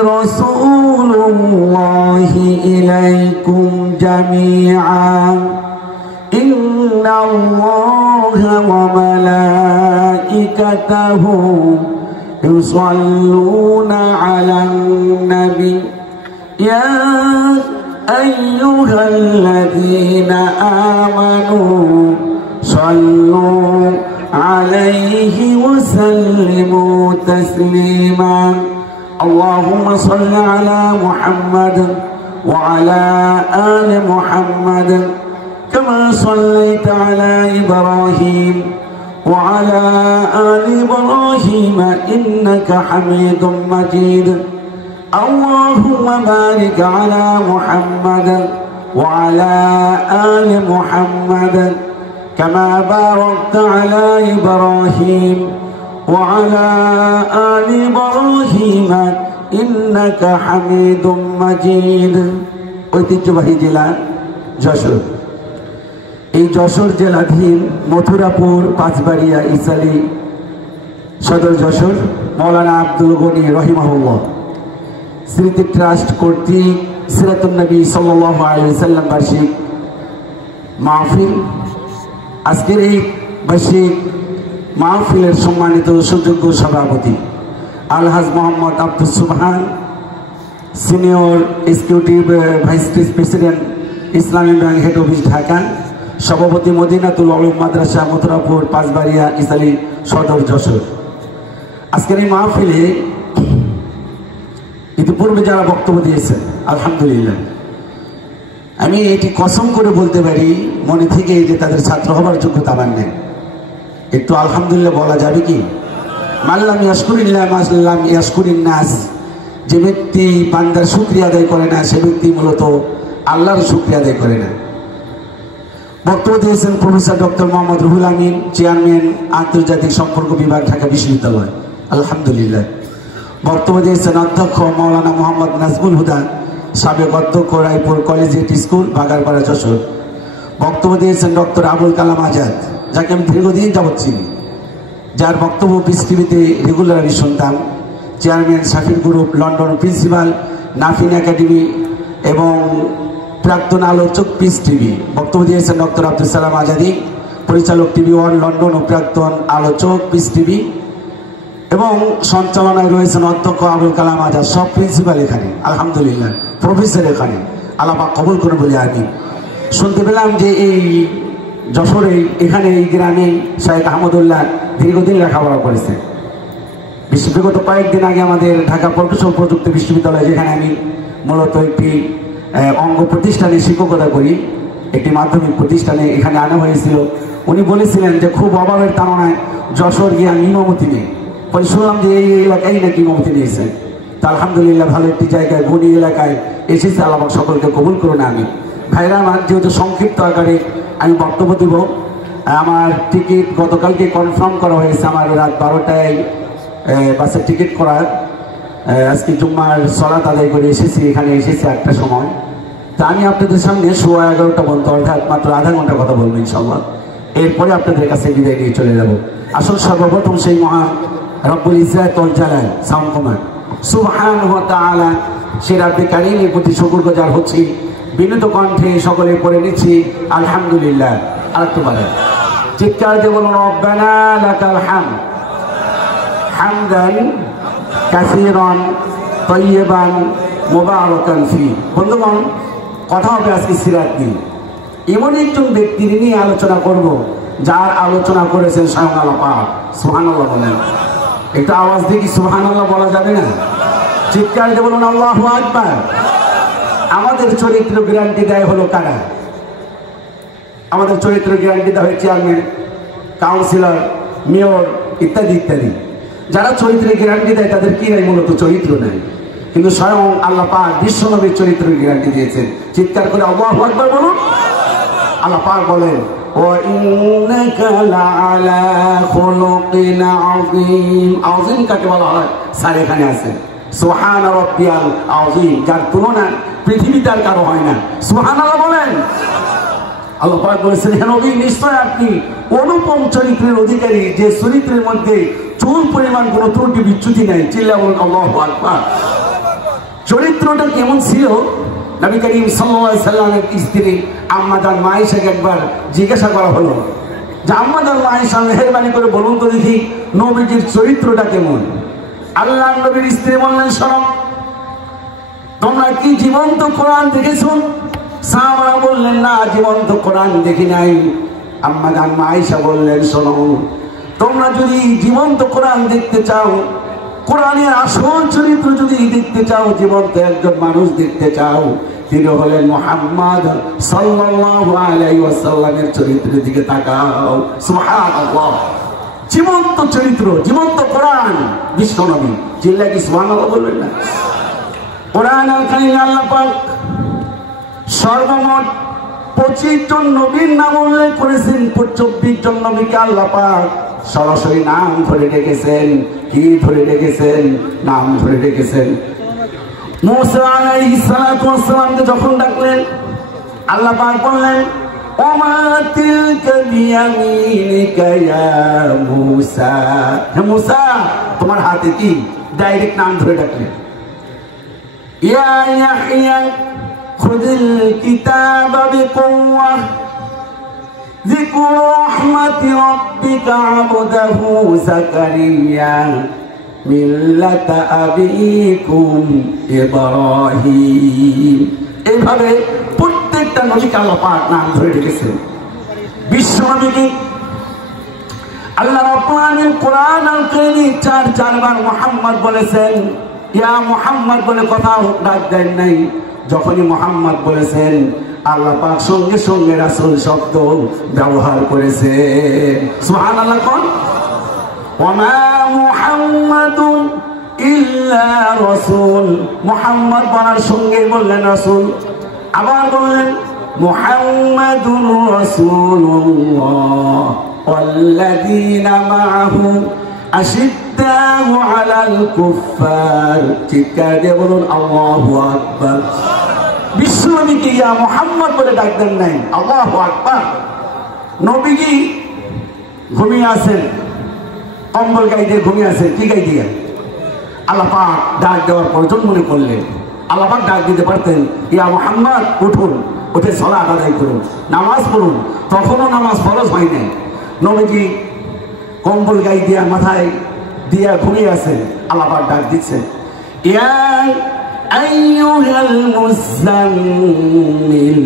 رسول الله إليكم جميعا إن الله وملائكته يصلون على النبي يا أيها الذين آمنوا صلوا عليه وسلموا تسليما اللهم صل على محمد وعلى آل محمد كما صليت على إبراهيم وعلى آل إبراهيم إنك حميد مجيد اللهم بارك على محمد وعلى آل محمد كما باركت على إبراهيم وعلى آل إبراهيم إنك حميد مجيد ঐতিহ্যবাহী জেলা যশোর এই যশোর জেলাধীন মথুরাপুর পাঁচবাড়িয়া ইসালি সদর যশোর মৌলানা আব্দুল গনি রহিমাহুল্লাহ স্মৃতি ট্রাস্ট কর্তৃক সিরাতুন নবী সাল্লাল্লাহু আলাইহি ওয়াসাল্লাম বার্ষিক মাহফিল আজকের এই বার্ষিক মাহফিলের সম্মানিত সুযোগ্য সভাপতি আলহাজ মোহাম্মদ আব্দুস সুবহান সিনিয়র এক্সিকিউটিভ ভাইস প্রেসিডেন্ট ইসলামী ব্যাংক হেড অফিস ঢাকা সভাপতি মদিনাতুল উলুম মাদ্রাসা মথুরাপুর পাঁচবাড়িয়া ইসালি সদর যশোর আজকের এই মাহফিলে ইতিপূর্বে যারা বক্তব্য দিয়েছেন আলহামদুলিল্লাহ আমি এটি কসম করে বলতে পারি মনে থেকে যে তাদের ছাত্র হবার যোগ্যতা আমার নেই একটু আলহামদুলিল্লাহ বলা যাবে কি মাল্লাম ইয়াশকুরিল্লাহ মাল্লাম ইয়াশকুরিন নাস যে ব্যক্তি বান্দার শুকরিয়া আদায় করে না সে ব্যক্তি মূলত আল্লাহর শুকরিয়া আদায় করে না বক্তব্য দিয়েছেন professor doctor Mohammad Ruhul Amin chairman আন্তর্জাতিক সম্পর্ক বিভাগ ঢাকা বিশ্ববিদ্যালয় আলহামদুলিল্লাহ বক্তব্য দিয়েছেন অধ্যক্ষ মৌলানা মোহাম্মদ নাজমুল হুদা সাবেক অধ্যক্ষ রায়পুর কলেজিয়েট স্কুল বাগারপাড়া যশোর বক্তব্য দিয়েছেন ডক্টর আবুল কালাম আজাদ যাকে আমি দীর্ঘদিন যাবৎ চিনি যার বক্তব্য পিস টিভিতে রেগুলারলি শুনতাম চেয়ারম্যান শাফির গ্রুপ লন্ডন প্রিন্সিপাল নাফিন একাডেমি এবং প্রাক্তন আলোচক পিস টিভি বক্তব্য দিয়েছেন ডক্টর আব্দুল সালাম আজাদি পরিচালক টিভি ওয়ান লন্ডন ও প্রাক্তন আলোচক পিস টিভি এবং সঞ্চালনায় রয়েছেন অধ্যক্ষ আবুল কালাম আজাদ সব প্রিন্সিপাল এখানে আলহামদুলিল্লাহ প্রফেসর এখানে আল্লাহ পাক কবুল করে বলে আমি শুনতে পেলাম যে এই যশোরে এখানে এই গ্রামে শাহেখ আহমদুল্লাহ দীর্ঘদিন লেখাপড়া করেছে বিগত কয়েকদিন আগে আমাদের ঢাকা প্রকৌশল প্রযুক্তি বিশ্ববিদ্যালয় যেখানে আমি মূলত একটি অঙ্গ প্রতিষ্ঠানে শিক্ষকতা করি একটি মাধ্যমিক প্রতিষ্ঠানে এখানে আনা হয়েছিল উনি বলেছিলেন যে খুব অভাবের তাড়নায় যশোর গিয়ে আমি ইমামতি নেই পরে শুনলাম যে এই এলাকায় নাকি ইমামতি নিয়েছেন তা আলহামদুলিল্লাহ ভালো একটি জায়গায় গনি এলাকায় এসেছে আল্লাহ সকলকে কবুল করুন আমি ভাইরা আমার যেহেতু সংক্ষিপ্ত আকারে আমি বক্তব্য দেব আমার টিকিট গতকালকে কনফার্ম করা হয়েছে আমার রাত 12টায় বাসের টিকিট করার আজকে জুম্মার সলাত আদায় করে এসেছি এখানে এসেছি 1টার সময় তা আমি আপনাদের সামনে 11:15 পর্যন্ত অর্থাৎ মাত্র আধা ঘন্টা কথা বলবো ইনশাআল্লাহ এরপরে আপনাদের কাছে বিদায় নিয়ে চলে যাব আসল সর্বপ্রথম সেই মহান রব্বুল ইজ্জাত ওয়াল জালাল সাউন্ড কমান্ড সুবহানাহু ওয়া তাআলা সে রাব্বে কারীমের প্রতি শুকরগুজার হচ্ছি বিনীত কণ্ঠে সকলে পড়ে নিচ্ছি আলহামদুলিল্লাহ আরেকটু বলেন চিৎকার দিয়ে বলুন রব্বানা লাকাল হামদ হামদান কাসীরান তাইয়িবান মুবারাকান ফি বন্ধুগণ কথা হবে আজকে সিরাত নিয়ে এমন একজন ব্যক্তির নিয়ে আলোচনা করব যার আলোচনা করেছেন স্বয়ং আল্লাহ পাক সুবহানাল্লাহ বলেন একটু আওয়াজ দিয়ে কি সুবহানাল্লাহ বলা যাবে না চিৎকার দিয়ে বলুন আল্লাহু আকবার আমাদের চরিত্র গ্যারান্টি দেয় হলো কারা আমাদের চরিত্র গ্যারান্টি দেওয়া হয় চেয়ারম্যান কাউন্সিলর মেয়র ইত্যাদি ইত্যাদি যারা চরিত্রের গ্যারান্টি দেয় তাদের কি নাই মূলত চরিত্র নেই কিন্তু স্বয়ং আল্লাহ পাক বিশ্বনবীর চরিত্রের গ্যারান্টি দিয়েছেন চিৎকার করে আল্লাহু আকবার বলুন আল্লাহ পাক বলেন وإنك لعلى خلق عظيم عظيم কাকে বলা হয় স্যার এখানে আছে সুবহান রাব্বিয়াল আযীম যার তুলনা পৃথিবীতে আর কারো হয় না সুবহানাল্লাহ বলেন আল্লাহ পাক বলেছেন হে নবী নিশ্চয় আপনি অনুপম চরিত্রের অধিকারী যে চরিত্রের মধ্যে চুল পরিমাণ কোনো ত্রুটি বিচ্যুতি নাই চিল্লা বলুন আল্লাহু আকবার চরিত্রটা কেমন ছিল? নবী করিম সাল্লাল্লাহু আলাইহি সাল্লামের স্ত্রী আম্মা জান আয়েশাকে একবার জিজ্ঞাসা করা হলো যে আম্মা জান আয়েশা, মেহেরবানি করে বলুন তো দেখি নবীজির চরিত্রটা কেমন? আল্লাহর নবীর স্ত্রী বললেন, শোনো, তোমরা কি জীবন্ত কোরআন দেখেছো? সাহাবারা বললেন, না, জীবন্ত কোরআন দেখি নাই। আম্মা জান আয়েশা বললেন, শোনো, তোমরা যদি জীবন্ত কোরআন দেখতে চাও, কোরআনের আসল চরিত্র যদি দেখতে চাও, জীবন্ত একজন মানুষ দেখতে চাও, তিনি হলেন মুহাম্মদ সাল্লাল্লাহু আলাইহি ওয়াসাল্লামের চরিত্রের দিকে তাকাও। সুবহানাল্লাহ। জীবন্ত চরিত্র, জীবন্ত কোরআন, বিশ্বনবী। চিল্লা কি সুবহানাল্লাহ বলবেন না? কোরআন আল কারীম আল্লাহ পাক সর্বমোট 25 জন নবীর নাম উল্লেখ করেছেন। 24 জন নবীকে আল্লাহ পাক সরাসরি নাম ধরে ডেকেছেন। কি ধরে ডেকেছেন? নাম ধরে ডেকেছেন। মুসা আলাইহিস সালাতু ওয়াস সালামকে যখন ডাকলেন, আল্লাহ পাক বললেন, ওমা তিলকা বিয়ামিনিকা ইয়া মুসা। হে মুসা, তোমার হাতে কি? ডাইরেক্ট নাম ধরে ডাকলেন। ইয়া ইয়াহইয়া খুযিল কিতাবা বিকুওয়া যিকরু রাহমাতি রাব্বিকা আবদাহু যাকারিয়া মিল্লাতা আবিকুম ইব্রাহিম। এইভাবে প্রত্যেকটা নবীকে আল্লাহ পাক নাম ধরে রেখেছেন। বিশ্বনবীকে আল্লাহ রাব্বুল আলামিন কোরআন আল কারীমে 4 বার মুহাম্মদ বলেছেন। ইয়া মুহাম্মদ বলে কথা ডাক দেন নাই। যখনই মুহাম্মদ বলেছেন, আল্লাহ পাক সঙ্গে সঙ্গে রাসূল শব্দ ব্যবহার করেছেন। সুবহানাল্লাহ। কোন ওয়ামা মুহাম্মাদুন ইল্লা রাসূল। মুহাম্মদ বলার সঙ্গে বললেন রাসূল। আবার বললেন মুহাম্মাদুর রাসূলুল্লাহ ওয়াল্লাযীনা মাআহু আশিদ্দাউ আলাল কুফফার। চিৎকার দিয়ে বলুন আল্লাহু আকবার। বিশ্বনবীকে ইয়া মুহাম্মদ বলে ডাক দেন নাই। আল্লাহু আকবার। নবীজি ঘুমিয়ে আছেন, কম্বল গায়ে দিয়ে ঘুমিয়ে আছেন। কি গায়ে দিয়ে? আল্লাহ পাক ডাক দেওয়ার প্রয়োজন মনে করলেন। আল্লাহ পাক ডাক দিতে পারতেন, ইয়া মুহাম্মদ উঠুন, উঠে সালাত আদায় করুন, নামাজ পড়ুন। তখনও নামাজ ফরজ হয় নাই। নবীজি কম্বল গায়ে দিয়া মাথায় দিয়া ঘুমিয়ে আছেন। আল্লাহ পাক ডাক দিচ্ছেন, ইয়া আইয়ুহাল মুযাম্মিল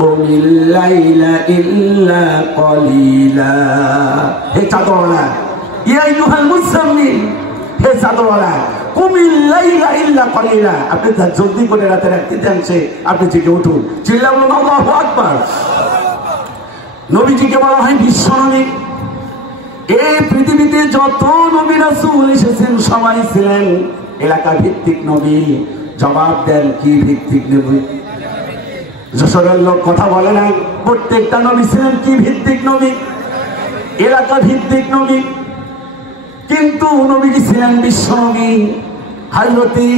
কুমিল লাইলা ইল্লা কলিলা। হে চাদরওয়ালা, ইয়া আইয়ুহাল মুযাম্মিল, হে চাদরওয়ালা, কুমিল লাইলা ইল্লা কলিলা। আপনি জলদি করে রাতের 1/3 আপনি জেগে উঠুন। চিল্লা বলুন আল্লাহু আকবার। নবীজিকে বলা হয় বিশ্বনবী। এই পৃথিবীতে যত নবী রাসূল এসেছেন সবাই ছিলেন এলাকা ভিত্তিক নবী। জবাব দেন, কি ভিত্তিক নবী? যশোরের লোক কথা বলে না, প্রত্যেকটা নবী ছিলেন কি ভিত্তিক নবী? এলাকা ভিত্তিক নবী। কিন্তু নবীজি ছিলেন বিশ্বনবী। হযরতি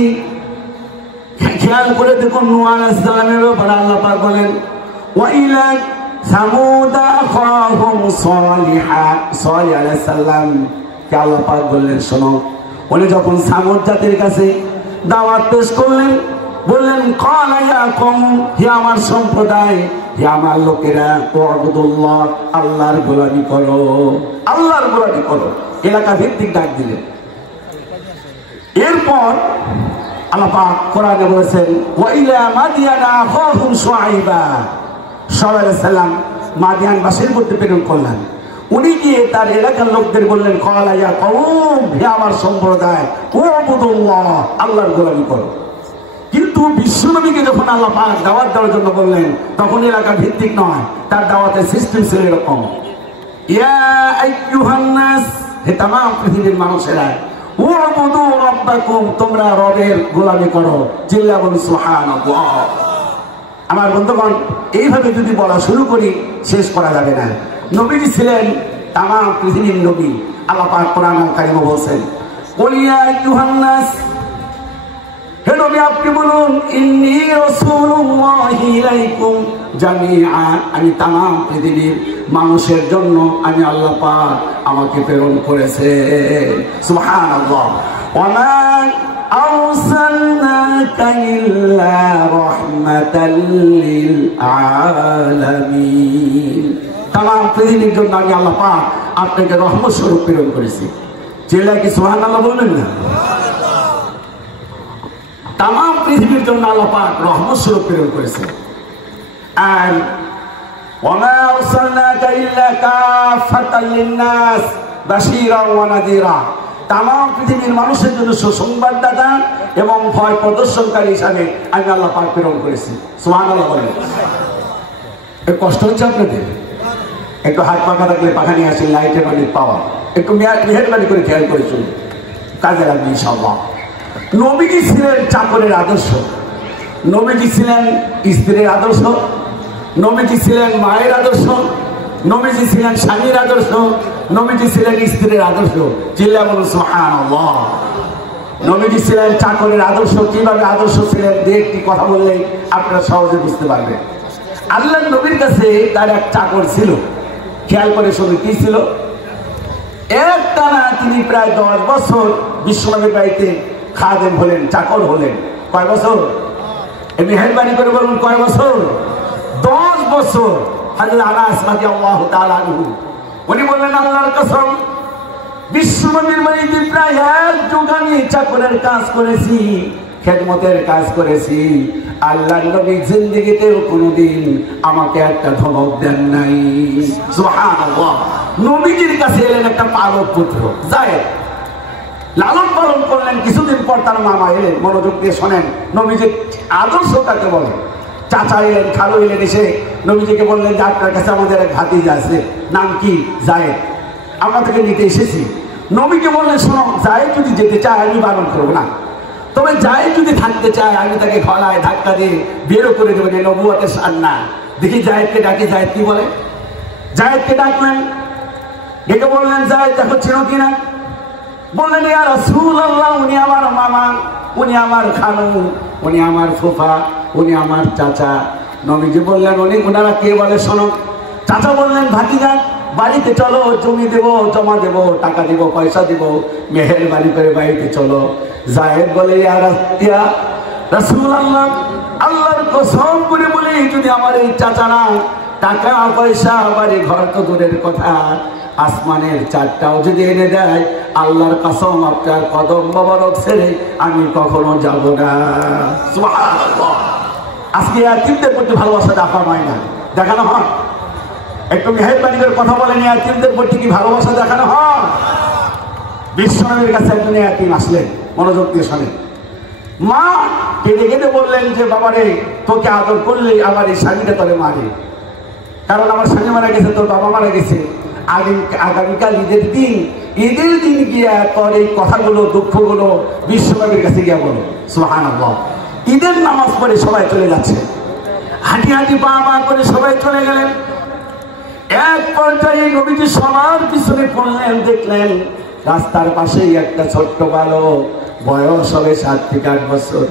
খেয়াল করে দেখুন, নূহ আলাইহিস সালামের ব্যাপারে আল্লাহ পাক বলেন, ওয়া ইলা সামুদ আখাহুম সালিহা। সালিহ আলাইহিস সালাম কে আল্লাহ পাক বললেন, শোনো, উনি যখন সামুদ জাতির কাছে দাওয়াত পেশ করলেন, বললেন, ক্বালা ইয়া কওম, হে আমার সম্প্রদায়, হে আমার লোকেরা, ওয়াবুদুল্লাহ, আল্লাহর গোলামি করো, আল্লাহর গোলামি করো। এলাকা ভিত্তিক ডাক দিলেন। এরপর আল্লাহ পাক কোরআনে বলেছেন, ওয়া ইলা মাদিয়ানা আখাহুম শুআইবা। শুআইব আলাইহিস সালাম মাদিয়ানবাসীর মধ্যে প্রেরণ করলেন। উনি গিয়ে তার এলাকার লোকদের বললেন, ক্বালা ইয়া কওম, হে আমার সম্প্রদায়, ওয়াবুদুল্লাহ, আল্লাহর গোলামি করো। কিন্তু বিশ্বনবীকে যখন আল্লাহ পাক দাওয়াত দেওয়ার জন্য বললেন, তখন এলাকা ভিত্তিক নয়, তার দাওয়াতের সিস্টেম ছিল এরকম, ইয়া আইয়ুহান নাস, হে তামাম পৃথিবীর মানুষেরা, উ'বুদু রাব্বাকুম, তোমরা রবের গোলামি করো। চিল্লা বলুন সুবহানাল্লাহ। আমার বন্ধুগণ, এইভাবে যদি বলা শুরু করি শেষ করা যাবে না। নবীজি ছিলেন তামাম পৃথিবীর নবী। আল্লাহ পাক কোরআন আল কারীমে বলেন, কুল ইয়া আইয়ুহান নাস, হে নবী আপনি বলুন, ইন্নী রাসূলুল্লাহি ইলাইকুম জামিআ, আমি তামাম পৃথিবীর মানুষের জন্য আমি আল্লাহ পাক আমাকে প্রেরণ করেছেন। সুবহানাল্লাহ। ওয়া মা আরসালনাকা ইল্লা রাহমাতাল লিল আলামিন। তামাম পৃথিবীর জন্য আমি আল্লাহ পাক আপনাকে রহমত স্বরূপ প্রেরণ করেছি। চিল্লায় কি সুবহানাল্লাহ বলবেন না? তামাম পৃথিবীর জন্য আল্লাহ পাক রহমত স্বরূপ প্রেরণ করেছে। আর ওয়ামা আরসালনাকা ইল্লা কাফাতাল লিন-নাস বাশীরাও ওয়া নাযীরা, তামাম পৃথিবীর মানুষের জন্য সুসংবাদদাতা এবং ভয় প্রদর্শনকারী হিসাবে আমি আল্লাহ পাক প্রেরণ করেছি। সুবহানাল্লাহ বলেন। একটু কষ্ট হচ্ছে আপনাদের? একটু হাত পাখা থাকলে পাখা নিয়ে আসেন, লাইটের অনেক পাওয়া, একটু মেহেরবানি করে খেয়াল করে চলুন, কাজে লাগবে ইনশাআল্লাহ। নবীজি ছিলেন চাকরের আদর্শ, নবীজি ছিলেন স্ত্রীর আদর্শ, নবীজি ছিলেন মায়ের আদর্শ, নবীজি ছিলেন স্বামীর আদর্শ, নবীজি ছিলেন স্ত্রীর আদর্শ। চিল্লায় বলুন সুবহানাল্লাহ। নবীজি ছিলেন চাকরের আদর্শ। কিভাবে আদর্শ ছিলেন যে একটি কথা বললেই আপনারা সহজে বুঝতে পারবেন। আল্লাহ নবীর কাছে তার এক চাকর ছিল, খেয়াল করে শুনে কি ছিল? একটানা তিনি প্রায় 10 বছর বিশ্বনবীর বাড়িতে খাদেম হলেন, চাকর হলেন। কয় বছর? মেহেরবানি করে বলুন, কয় বছর? 10 বছর। হযরত আনাস রাদিয়াল্লাহু তাআলা আনহু উনি বললেন, আল্লাহর কসম, বিশ্বনবীর বাড়িতে প্রায় 1 যুগ আমি চাকরের কাজ করেছি, খেদমতের কাজ করেছি। আল্লাহর নবী জিন্দেগিতেও কোনোদিন আমাকে একটা ধমক দেন নাই। সুবহানাল্লাহ। নবীজির কাছে এলেন একটা পালক পুত্র যায়েদ, লালন পালন করলেন। কিছুদিন পর তার মামা এলেন। মনোযোগ দিয়ে শোনেন নবীজির আদর্শ কাকে বলে। চাচা এলেন, খালু এলেন, এসে নবীজিকে বললেন যে আপনার কাছে আমাদের এক ভাতিজা আছে, নাম কি? যায়েদ, আমরা তাকে নিতে এসেছি। নবীকে বললেন, শোনো, যায়েদ যদি যেতে চায় আমি বারণ করবো না, তবে যায়েদ যদি থাকতে চায় আমি তাকে গলায় ধাক্কা দিয়ে বেরো করে দেবো। নবুয়তের শান না। দেখি যায়েদকে ডাকি। যায়েদ কি বলে? যায়েদকে ডাকলেন, ডেকে বললেন, যায়েদ দেখো ছিল কিনা? বললেন, ইয়া রাসূলুল্লাহ, উনি আমার মামা, উনি আমার খালু, উনি আমার ফুফা, উনি আমার চাচা। নবীজি বললেন, ওনারা কে বলে শোনো। চাচা বললেন, ভাতিজা বাড়িতে চলো, জমি দেবো, জমা দেবো, টাকা দিব, পয়সা দিব, মেহেরবানি করে বাড়িতে চলো। যায়েদ বলে, ইয়া রাসূলুল্লাহ, আল্লাহর কসম করে বলি, যদি আমার এই চাচারা টাকা পয়সা বাড়ি ঘর তো দূরের কথা, আসমানের 4টাও যদি এনে দেয়, আল্লাহর কসম আপনার কদম মোবারক ছেড়ে আমি কখনো যাব না। সুবহানাল্লাহ। আজকে ইয়াতীমদের প্রতি ভালোবাসা দেখানো হয় না, দেখানো হয়? একটু মেহেরবানি করে কথা বলেন, ইয়াতীমদের প্রতি কি ভালোবাসা দেখানো হয়? বিশ্বনবীর কাছে একজন ইয়াতীম আসলেন, মনোযোগ দিয়ে শোনেন। মা কেঁদে কেঁদে বললেন যে, বাবারে, তোকে আদর করলে আমার এই স্বামীটা তোরে মারে, কারণ আমার স্বামী মারা গেছে, তোর বাবা মারা গেছে। আগামীকাল ঈদের দিন গিয়া তোর এই কথাগুলো, দুঃখগুলো বিশ্বনবীর কাছে গিয়া বলো। সুবহানাল্লাহ। ঈদের নামাজ পড়ে সবাই চলে যাচ্ছে, হাঁটি হাঁটি পা পা করে সবাই চলে গেলেন। এক পর্যায়ে নবীজি সবার পিছনে পড়লেন, দেখলেন রাস্তার পাশেই একটা ছোট্ট বালক, বয়স হবে 7 থেকে 8 বছর।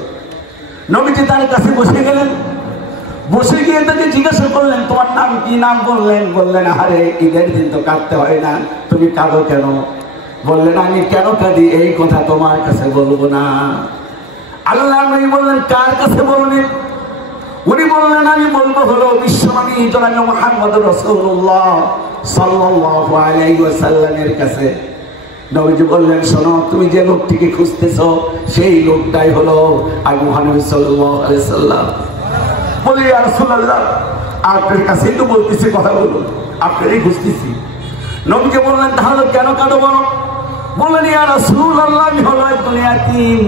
নবীজি তার কাছে বসে গেলেন। বসে গিয়ে তাকে জিজ্ঞাসা করলেন, তোমার নাম কি? নাম বললেন। বললেন, আরে ঈদের দিন তো কাঁদতে হয় না, তুমি কাঁদো কেন? বললেন, আমি কেন কাঁদি এই কথা তোমার কাছে বলবো না। আল্লাহ নবী বললেন, কার কাছে বলবেন? উনি বললেন, আমি বলবো হলো বিশ্বনবী জনাব মুহাম্মদ রাসূলুল্লাহ সাল্লাল্লাহু আলাইহি ওয়াসাল্লামের কাছে। নবীজি বললেন, শোনো, তুমি যে লোকটিকে খুঁজতেছো সেই লোকটাই হলো আমি মুহাম্মদ সাল্লাল্লাহু আলাইহি ওয়াসাল্লাম। বলি, ইয়া রাসূলুল্লাহ, আপনার কাছেই তো বলতেছি, কথা বলুন, আপনারই খুঁজতেছি। নবীকে বললেন, তাহলে কেন কাঁদো বলো? বললেন, ইয়া রাসূলুল্লাহ, আমি হলো একজন ইয়াতীম।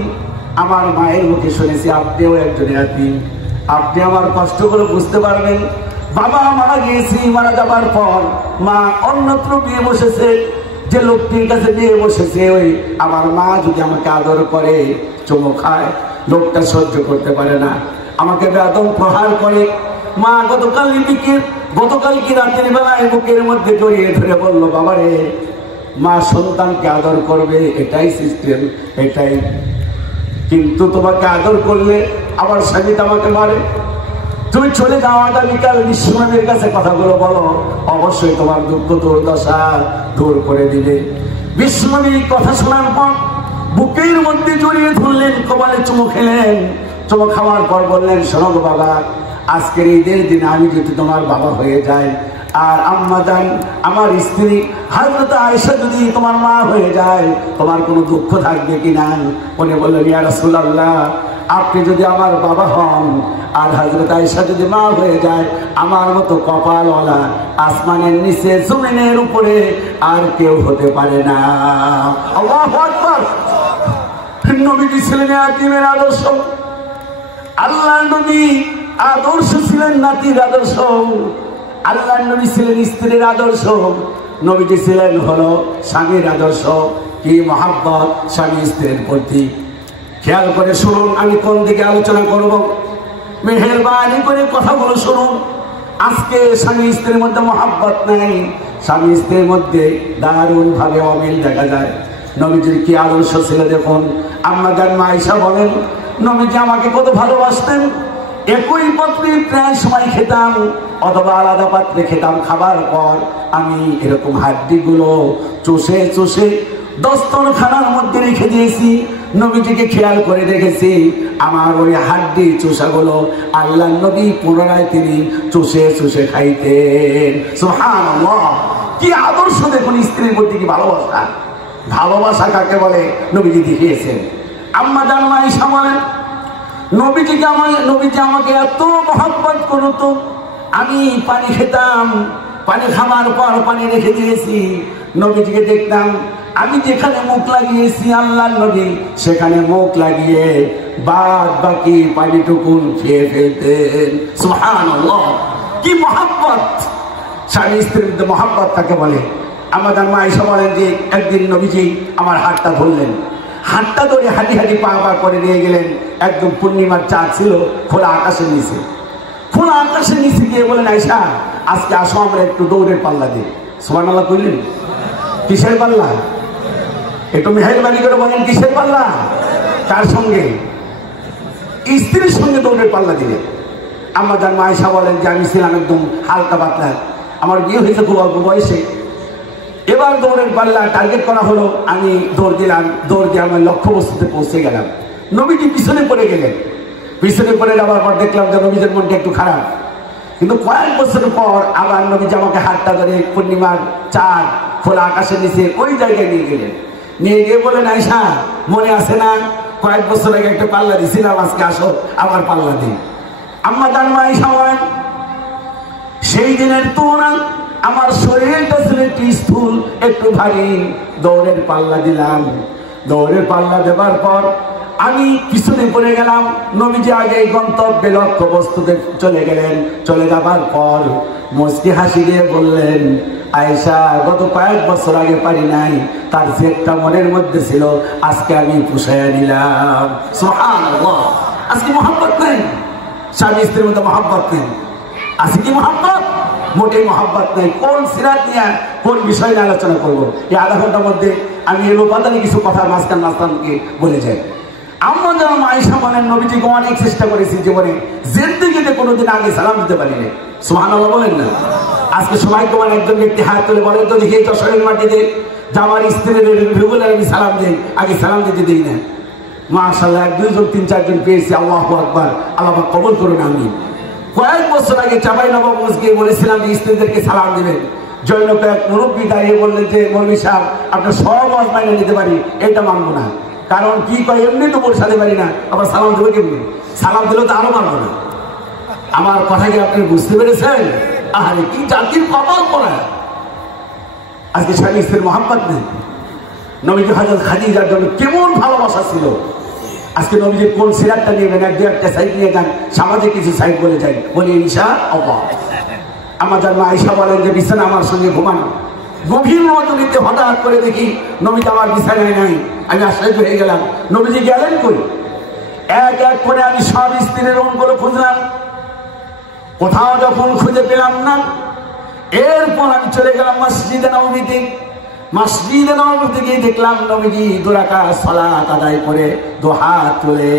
আমার মায়ের মুখে শুনেছি আপনিও একজন ইয়াতীম। আপনি আমার কষ্টগুলো বুঝতে পারবেন। বাবা মারা গিয়েছি, মারা যাবার পর মা অন্যত্র বিয়ে বসেছে। যে লোকটির কাছে বিয়ে বসেছে, ওই আমার মা যদি আমাকে আদর করে, চুমো খায়, লোকটা সহ্য করতে পারে না, আমাকে বেদম প্রহার করে। মা গতকাল কি রাতের বেলায় বুকের মধ্যে জড়িয়ে ধরে বললো, বাবারে, মা সন্তানকে আদর করবে, এটাই সিস্টেম, এটাই। কিন্তু তোমাকে আদর করলে আবার স্বামী আমাকে মারে। তুমি চলে যাও, আগামীকাল বিশ্বনবীর কাছে কথাগুলো বলো, অবশ্যই তোমার দুঃখ দুর্দশা দূর করে দিবে। বিশ্বনবী কথা শোনার পর বুকের মধ্যে জড়িয়ে ধরলেন, কপালে চুমু খেলেন, চুমো খাওয়ার পর বললেন, শোনো গো বাবা, আজকের ঈদের দিনে আমি যদি তোমার বাবা হয়ে যাই, আর আম্মা জান আমার স্ত্রী হযরত আয়েশা যদি তোমার মা হয়ে যায়, তোমার কোনো দুঃখ থাকবে কিনা? উনি বললেন, ইয়া রাসূলুল্লাহ, আপনি যদি আমার বাবা হন আর হযরত আয়েশা যদি মা হয়ে যায়, আমার মতো কপালওয়ালা আসমানের নিচে জমিনের উপরে আর কেউ হতে পারে না। আল্লাহু আকবার। নবীজি ছিলেন ইয়াতীমের আদর্শ, আল্লাহ নবী আদর্শ ছিলেন নাতির আদর্শ, আল্লাহ নবী ছিলেন স্ত্রীর আদর্শ, নবীজি ছিলেন হলো স্বামীর আদর্শ। কি মহাব্বত স্বামী স্ত্রীর প্রতি! খেয়াল করে শুনুন, আমি কোন দিকে আলোচনা করব, মেহেরবানি করে কথাগুলো শুনুন। আজকে স্বামী স্ত্রীর মধ্যে মহাব্বত নাই, স্বামী স্ত্রীর মধ্যে দারুণ ভাবে অমিল দেখা যায়। নবীজির কি আদর্শ ছিল দেখুন। আম্মা জান আয়েশা বলেন, নবীজি আমাকে কত ভালোবাসতেন। একই পাত্রে প্রায় সময় খেতাম, অথবা আলাদা পাত্রে খেতাম। খাবার পর আমি এরকম হাড্ডিগুলো চষে চষে দস্তরখানার মধ্যে রেখে দিয়েছি। নবীজিকে খেয়াল করে দেখেছি, আমার ওই হাড্ডি চোষাগুলো আল্লাহ নবী পুনরায় তিনি চষে চষে খাইতেন। সুবহানাল্লাহ! কি আদর্শ দেখুন, স্ত্রীর প্রতি কি ভালোবাসা! ভালোবাসা কাকে বলে নবীজি দেখিয়েছেন। আম্মা জান আয়েশা বলেন, নবীজি আমাকে এত মহব্বত করতো, আমি পানি খেতাম, পানি খাওয়ার পর পানি রেখে দিয়েছি। নবীজিকে দেখতাম, আমি যেখানে মুখ লাগিয়েছি আল্লাহ নবী সেখানে মুখ লাগিয়ে বাদ বাকি পানিটুকুন খেয়ে ফেলতেন। সুবহানাল্লাহ! কি মহব্বত! স্বামী স্ত্রীর মধ্যে মহব্বত কাকে বলে? আমাদের মা আয়েশা বলেন যে একদিন নবীজি আমার হাতটা ধরলেন, হাতটা ধরে হাঁটি হাঁটি পা পা করে নিয়ে গেলেন একদম পূর্ণিমার চাঁদ ছিল খোলা আকাশের নিচে। খোলা আকাশের নিচে গিয়ে বলেন, আয়েশা আজকে আসো আমরা একটু দৌড়ের পাল্লা দিই। সুবহানাল্লাহ কইলেন। কিসের পাল্লা? একটু মেহেরবানি করে বলেন, কিসের পাল্লা? কার সঙ্গে? স্ত্রীর সঙ্গে দৌড়ের পাল্লা দিলেন। আম্মা জান আয়েশা বলেন যে আমি ছিলাম একদম হালকা পাতলা, আমার বিয়ে হয়েছে খুব অল্প বয়সে। এবার দৌড়ের পাল্লা টার্গেট করা হলো, আমি দৌড় দিলাম, দৌড় দিয়ে আমার লক্ষ্যবস্তুতে পৌঁছে গেলাম। নবীজি পিছনে পড়ে গেলেন। পিছনে পড়ে যাওয়ার পর দেখলাম যে নবীজির মনটা একটু খারাপ। কিন্তু কয়েক বছর পর আবার নবীজি আমাকে হাতটা ধরে পূর্ণিমার চাঁদ খোলা আকাশের নিচে ওই জায়গায় নিয়ে গেলেন। নিয়ে গিয়ে বলেন, আয়েশা মনে আছে না কয়েক বছর আগে একটা পাল্লা দিয়েছিলাম, আজকে আসো আবার পাল্লা দিই। আম্মা জান আয়েশা বলেন, সেই দিনের তুলনায় আমার শরীরটা ছিল একটু স্থূল, একটু ভারী। দৌড়ের পাল্লা দিলাম। দৌড়ের পাল্লা দেবার পর আমি পিছনে পড়ে গেলাম। নবীজি আগে গন্তব্যে লক্ষ্য বস্তুতে চলে গেলেন। চলে যাবার পর মুচকি হাসি দিয়ে বললেন, আয়েশা গত কয়েক বছর আগে পারি নাই, তার যে একটা মনের মধ্যে ছিল আজকে আমি পুষাইয়া নিলাম। সুবহানাল্লাহ! আজকে মহব্বত নেই, স্বামী স্ত্রীর মধ্যে মহব্বত নেই। আজকে কি মহব্বত? মোটেই মহব্বত নেই। কোন সিরাত নিয়ে কোন বিষয় নিয়ে আলোচনা করবো? এই আধা ঘন্টার মধ্যে আমি এলো পাতানি কিছু কথা মাঝখানকে বলে যাই। আম্মা জান আয়েশা বলেন, নবীজিকে অনেক চেষ্টা করেছি জীবনে, জিন্দেগিতে কোনোদিন আগে সালাম দিতে পারিনি। সুবহানাল্লাহ বলেন না? আজকে সবাই তোমার একজন ব্যক্তি হাত তুলে বলেন তো দেখি যশোরের মাটিতে যে আমার স্ত্রীর রেগুলার আমি সালাম দিই, আগে সালাম দিতে দিই না। মাশাআল্লাহ, এক দুইজন তিন চারজন পেয়েছি। আল্লাহু আকবার, আল্লাহ কবুল করুন। আমি কয়েক বছর আগে চাপাই নবাবগঞ্জ গিয়ে বলেছিলাম যে স্ত্রীদেরকে সালাম দিবেন। জৈনকে এক মুরব্বী দাঁড়িয়ে বললেন যে মৌলভী সাহেব আপনার সব ওয়াজ মাইনে নিতে পারি, এটা মানবো না। কারণ কি কয়, এমনি তো পৌঁছাতে পারি না, আবার সালাম দেবো কেমনি? সালাম দিলেও তো আরো মানবো না। আমার কথা কি আপনি বুঝতে পেরেছেন? আরে কি জাতির কপাল পড়া! আজকে স্বামী স্ত্রীর মহব্বত নেই। নবীজি হযরত খাদিজার জন্য কেমন ভালোবাসা ছিল। আজকে নবীজির কোন সিরাতটা নেবেন? এক দু একটা সাইড নিয়ে যান, সামাজিক কিছু সাইড বলে যাই, বলি ইনশাআল্লাহ। আমার জান আয়েশা বলেন যে বিছানা আমার সঙ্গে ঘুমানো, গভীর রজনীতে হঠাৎ করে দেখি নবীজি আমার বিছানায় নাই। আমি আশ্চর্য হয়ে গেলাম, নবীজি গেলেন কই? এক এক করে আমি সব স্ত্রীর রুমগুলো খুঁজলাম, কোথাও যখন খুঁজে পেলাম না, এরপর আমি চলে গেলাম মসজিদে নববীতে। মসজিদে নববীতে গিয়ে দেখলাম নবীজি 2 রাকাত সালাত আদায় করে 2 হাত তুলে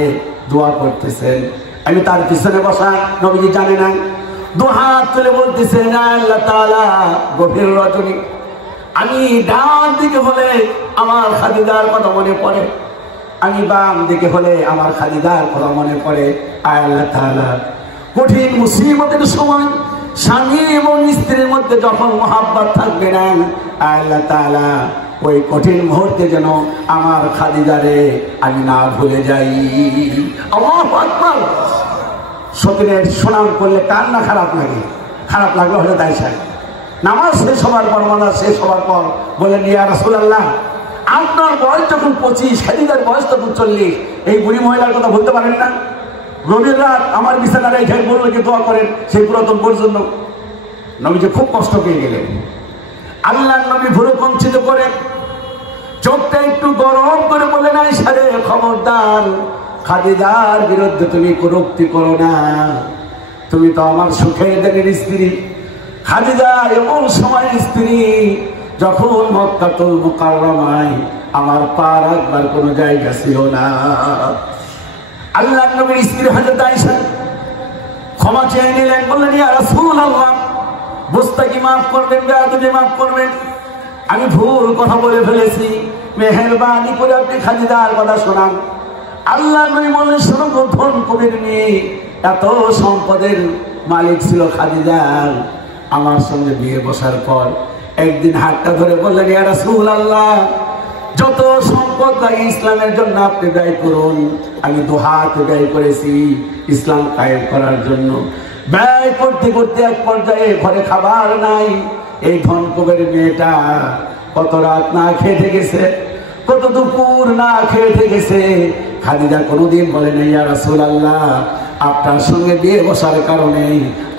দোয়া করতেছেন। আমি তার পিছনে বসা, নবীজি জানে না, 2 হাত তুলে বলতেছেন, আল্লাহ তাআলা গভীর রজনী, আমি ডান দিকে হলে আমার খাদিজার কথা মনে পড়ে, আমি বাম দিকে হলে আমার খাদিজার কথা মনে পড়ে। আয় আল্লাহ তাআলা, কঠিন মুসিবতের সময় স্বামী এবং স্ত্রীর মধ্যে যখন মহাব্বত থাকবে না, আয় আল্লাহ তাআলা ওই কঠিন মুহূর্তে যেন আমার খাদিজারে আমি না ভুলে যাই। আল্লাহু আকবার। সতীনের সুনাম করলে কার না খারাপ লাগে? খারাপ লাগলো হলে তাই সাহেব নামাজ শেষ হওয়ার পর, মানা শেষ হওয়ার পর বলেন, ইয়া রাসূলুল্লাহ, আপনার বয়স যখন 25, খাদিজার বয়স তখন 40, এই বুড়ি মহিলার কথা বলতে পারেন না? গভীর রাত আমার বিছানার এই ঘের বললে যে দোয়া করেন সেই পুরাতন বোর জন্য। নবীজি খুব কষ্ট পেয়ে গেলেন। আল্লাহর নবী ভুরু কুঞ্চিত করে চোখটা একটু গরম করে বলেন, আয়েশা রে, খবরদার, খাদিজার বিরুদ্ধে তুমি কটূক্তি করো না। তুমি তো আমার সুখের দিনের স্ত্রী। খাদিজা এমন সময় স্ত্রী যখন মক্কাতুল মুকাররমায় আমার পা রাখবার কোনো জায়গা ছিল না। আল্লাহর নবীর স্ত্রী হযরত আয়েশা ক্ষমা চেয়ে নিলেন, বললেন, ইয়া রাসূলুল্লাহ, মুস্তাকি মাফ করবেন, বেয়াদবি মাফ করবেন, আমি ভুল কথা বলে ফেলেছি, মেহেরবানি করে আপনি খাদিজার কথা শোনান। আল্লাহর নবী বললেন, শোনো, ধন কবির মেয়ে, এত সম্পদের মালিক ছিল খাদিজা। আমার সঙ্গে বিয়ে বসার পর একদিন হাতটা ধরে বললেন, ইয়া রাসূলুল্লাহ, যত সম্পদ লাগে ইসলামের জন্য আপনি ব্যয় করুন। আমি দুহাত ব্যয় করেছি ইসলাম কায়েম করার জন্য। ব্যয় করতে করতে এক পর্যায়ে ঘরে খাবার নাই। এই ধনকুবের মেয়েটা কত রাত না খেয়ে থেকেছে, কত দুপুর না খেয়ে থেকেছে। খাদিজা কোনোদিন বলেন, ইয়া রাসূলুল্লাহ, আপনার সঙ্গে বিয়ে বসার কারণে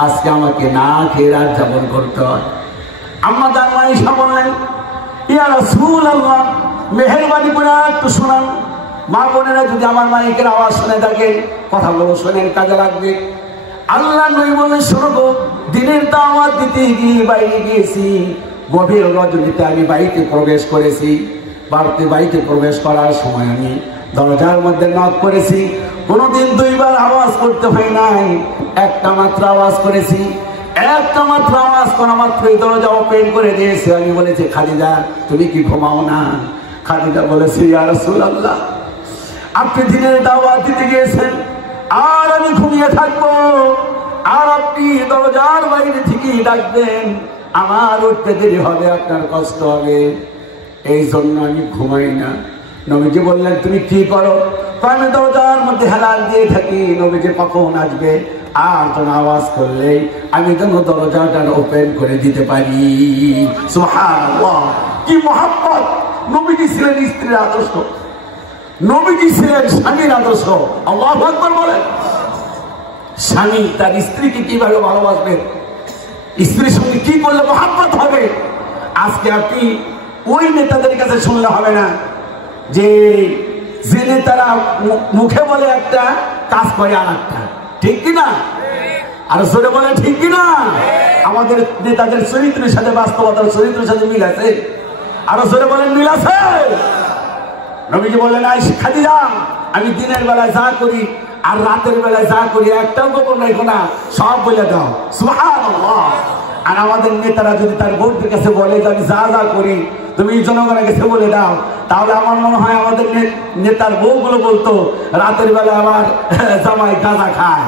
আজকে আমাকে না খেয়ে রাত যাপন করতে হয়। আম্মা জান আয়েশা বললেন, ইয়া রাসূলুল্লাহ, মেহেরবানি করে একটু শোনান। মা বোনেরা যদি আমার মাইকের আওয়াজ শুনে থাকেন, কথাগুলো শোনেন, কাজে লাগবে। আল্লাহ নবী বলেন, শোনো গো, দিনের দাওয়াত দিতে গিয়ে বাইরে গিয়েছি, গভীর রজনীতে আমি বাড়িতে প্রবেশ করেছি। বাড়িতে প্রবেশ করার সময় আমি দরজার মধ্যে নক করেছি। কোনোদিন দুইবার আওয়াজ করতে হয় নাই, একটা মাত্র আওয়াজ করেছি। একটা মাত্র আওয়াজ করা মাত্রই দরজা ওপেন করে দিয়েছে। আমি বলেছি, খাদিজা, তুমি কি ঘুমাও না? খাদিজা বলেছে, ইয়া রাসূলুল্লাহ, আপনি দিনের দাওয়াত দিতে গিয়েছেন আর আমি ঘুমিয়ে থাকবো, আর আপনি দরজার বাইরে থেকে ডাকবেন, আমার উঠতে দেরি হবে, আপনার কষ্ট হবে, এই জন্য আমি ঘুমাই না। নবীজি বললেন, তুমি কি করো? আমি দরজার মধ্যে হেলাল দিয়ে থাকি, নবীজি কখন আসবে আর যেন আওয়াজ করলেই আমি যেন দরজাটা ওপেন করে দিতে পারি। সুবহানাল্লাহ, কি মহব্বত! নবীজি ছিলেন স্ত্রীর আদর্শ, নবীজি ছিলেন স্বামীর আদর্শ। আল্লাহু আকবার বলেন। স্বামী তার স্ত্রীকে কিভাবে ভালোবাসবেন, স্ত্রীর সঙ্গে কি করলে মহব্বত হবে। আজকে আপনি ওই নেতাদের কাছে শুনলে হবে না যে নেতারা মুখে বলে একটা, কাজ করে আর একটা, ঠিক কিনা? আর জোরে বলে ঠিক কিনা? আমাদের নেতাদের চরিত্রের সাথে বাস্তবতার চরিত্রের সাথে মিল আছে। আরো জোরে বলেন, মিল আছে? নবীজি বললেন, আয়েশা, খাদিজা, আমি দিনের বেলায় যা করি আর রাতের বেলায় যা করি একটাও গোপন রাখো না, সব বলে দাও। সুবহানাল্লাহ। আর আমাদের নেতারা যদি তার বউদের কাছে বলে যে আমি যা যা করি তুমি জনগণের কাছে বলে দাও, তাহলে আমার মনে হয় আমাদের নেতার বউগুলো বলতো, রাতের বেলা আমার জামাই গাঁজা খায়,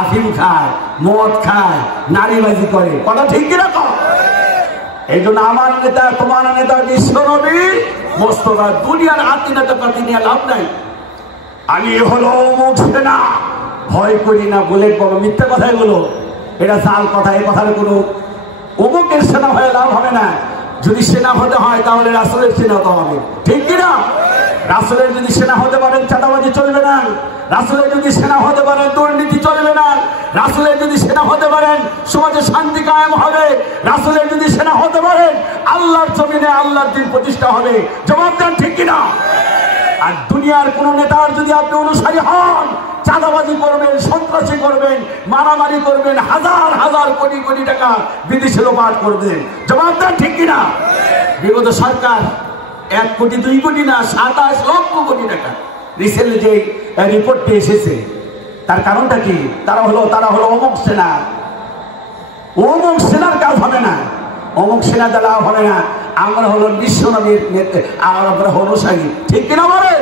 আফিম খায়, মদ খায়, নারীবাজি করে। কথা ঠিক কিনা? এই জন্য আমার নেতা, তোমার নেতা বিশ্বনবী মোস্তফা, দুনিয়ার আতি নেতা পাতি নিয়ে লাভ নাই। আমি হলো অমুক সেনা, ভয় করি না বলে বড় মিথ্যা কথাই বলো, এটা জাল কথা। এই কথার কোনো অমুকের সেনা হয়ে লাভ হবে না। যদি সেনা হতে হয় তাহলে রাসূলের সেনা হতে হবে, ঠিক কিনা? রাসূলের যদি সেনা হতে পারেন চাঁদাবাজি চলবে না, রাসূলের যদি সেনা হতে পারেন দুর্নীতি চলবে না, রাসূলের যদি সেনা হতে পারেন সমাজে শান্তি কায়েম হবে, রাসূলের যদি সেনা হতে পারেন আল্লাহর জমিনে আল্লাহর দ্বীন প্রতিষ্ঠা হবে। জবাব দেন, ঠিক কিনা? আর দুনিয়ার কোন নেতার যদি আপনি অনুসারী হন, চাঁদাবাজি করবেন, সন্ত্রাসী করবেন, মারামারি করবেন, হাজার হাজার কোটি কোটি টাকা বিদেশে লোপাট করবেন। জবাব দেন, ঠিক কিনা? বিগত সরকার 1 কোটি 2 কোটি না, 27 লক্ষ কোটি টাকা রিসেন্টলি যে রিপোর্টটি এসেছে, তার কারণটা কি? তারা হলো অমুক সেনা। অমুক সেনার কাজ হবে না, অমুক সেনা দ্বারা হবে না। আমরা হলো বিশ্বনবীর নেতা, আর আমরা হলো অনুসারী, ঠিক কিনা বলেন?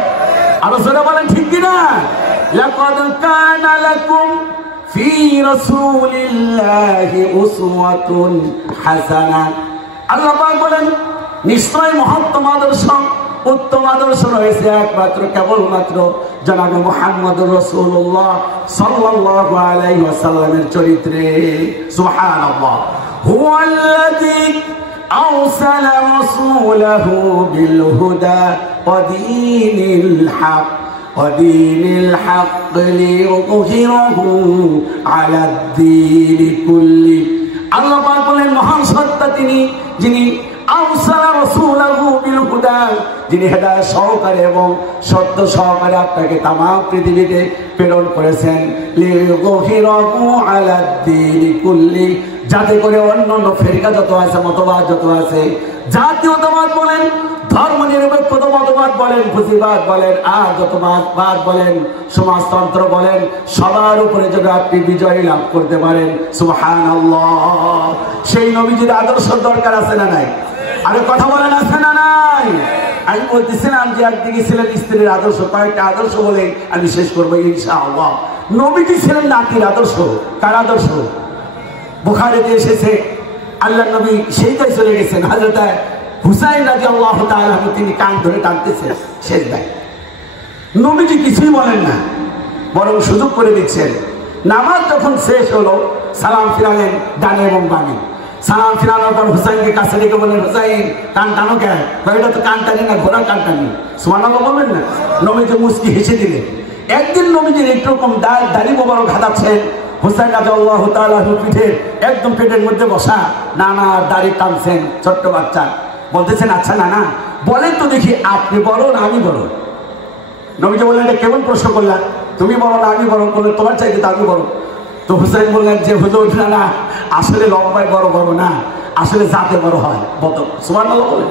আরো জোরে বলেন ঠিক কিনা? লাকাদ কানা লাকুম ফি রাসূলিল্লাহি উসওয়াতুন হাসানাহ। আল্লাহ পাক বলেন নিশ্চয় মহত্তম আদর্শ, উত্তম আদর্শ রয়েছে একমাত্র কেবলমাত্র জনাবে মুহাম্মদুর রাসূলুল্লাহ সাল্লাল্লাহু আলাইহি ওয়াসাল্লামের চরিত্রে। সুবহানাল্লাহ। হুয়াল্লাযী আরসালা রাসূলাহু বিল হুদা ওয়া দীনিল হক ওয়াদীনিল হক লিইয়ুযহিরাহু আলাদ-দীনি কুল্লি। আল্লাহ পাক বলেন মহান সত্তা তিনি, যিনি আরসালা রাসূলাহু বিল হুদা, যিনি হেদায়েত সহকারে এবং সত্য সহকারে আপনাকে তাম পৃথিবীতে প্রেরণ করেছেন। লিইয়ুযহিরাহু আলাদ-দীনি কুল্লি, যাতে করে অন্যান্য ফেরকা যত আছে, মতবাদ যত আছে, জাতীয়তাবাদ বলেন, ধর্ম নিরপেক্ষতা মতবাদ বলেন, পুঁজিবাদ বলেন, আর যত বাদ বলেন, সমাজতন্ত্র বলেন, সবার উপরে যেন আপনি বিজয় লাভ করতে পারেন। সুবহানাল্লাহ। সেই নবীজির আদর্শ দরকার আছে না নাই? আরে কথা বলেন আছে না নাই? আমি বলতেছিলাম যে একদিকে ছিলেন স্ত্রীর আদর্শ, কয়েকটা আদর্শ বলে আমি শেষ করবো ইনশাআল্লাহ। নবীজি ছিলেন নাতির আদর্শ। কার আদর্শ? বুখারীতে এসেছে আল্লাহ নবী সেইটাই চলে গেছেন, হযরত হুসাইন রাদিয়াল্লাহু তাআলা তিনি কান ধরে টানতেছেন সেজদায়। নবীজি কিছুই বলেন না, বরং সুযোগ করে দিচ্ছেন। নামাজ যখন শেষ হলো সালাম ফিরালেন ডানে এবং বামে। সালাম ফিরানোর পর হুসাইনকে কাছে ডেকে বললেন, হুসাইন কান টানো কেন? এটা তো কান টানি না, ঘোড়ার কান টানি। সুবহানাল্লাহ বলবেন না? নবীজি মুস্কি হেসে দিলেন। একদিন নবীজির একরকম দাড়ি মোবারক হাতাচ্ছেন, হুসাইন রাদিয়াল্লাহু তাআলা পিঠে একদম পেটের মধ্যে বসা, নানা দাড়ি টানছেন, ছোট্ট বাচ্চা। বলতেছেন আচ্ছা নানা বলেন তো দেখি আপনি বড় না আমি বড়? নবীজি বললেন এটা কেমন প্রশ্ন করলেন? তুমি বড় না আমি বড়? বললেন তোমার চাইতে তো আমি বড়। তো হুসাইন বললেন যে হুজুর না, আসলে লম্বায় বড় বড় না, আসলে জাতে বড় হয়। সুবহানাল্লাহ বলেন,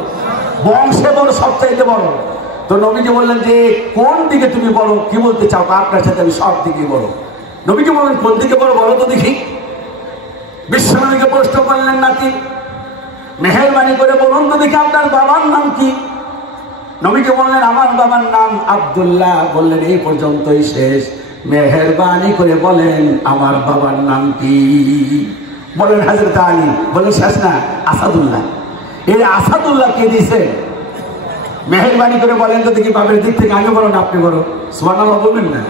বংশে বড়, সব চাইতে বড়। তো নবীজি বললেন যে কোন দিকে তুমি বড়, কি বলতে চাও? আপনার সাথে আমি সব দিকে বড়। নবীজি বললেন কোন দিকে বড় বলো তো দেখি। বিশ্বনবীকে প্রশ্ন করলেন নাতি, মেহেরবানি করে বলুন তো দেখি আপনার বাবার নাম কি? নবীজি বললেন আমার বাবার নাম আব্দুল্লাহ। বললেন এই পর্যন্তই শেষ? মেহেরবানি করে বলেন আমার বাবার নাম কি? বলেন হযরত আলী। বলেন শেষ না? আসাদুল্লাহ। এই আসাদুল্লাহ কে দিয়েছে? মেহেরবানি করে বলেন তো দেখি বাবার দিক থেকে আমি বড় না আপনি বড়? সুবহানাল্লাহ বলবেন না?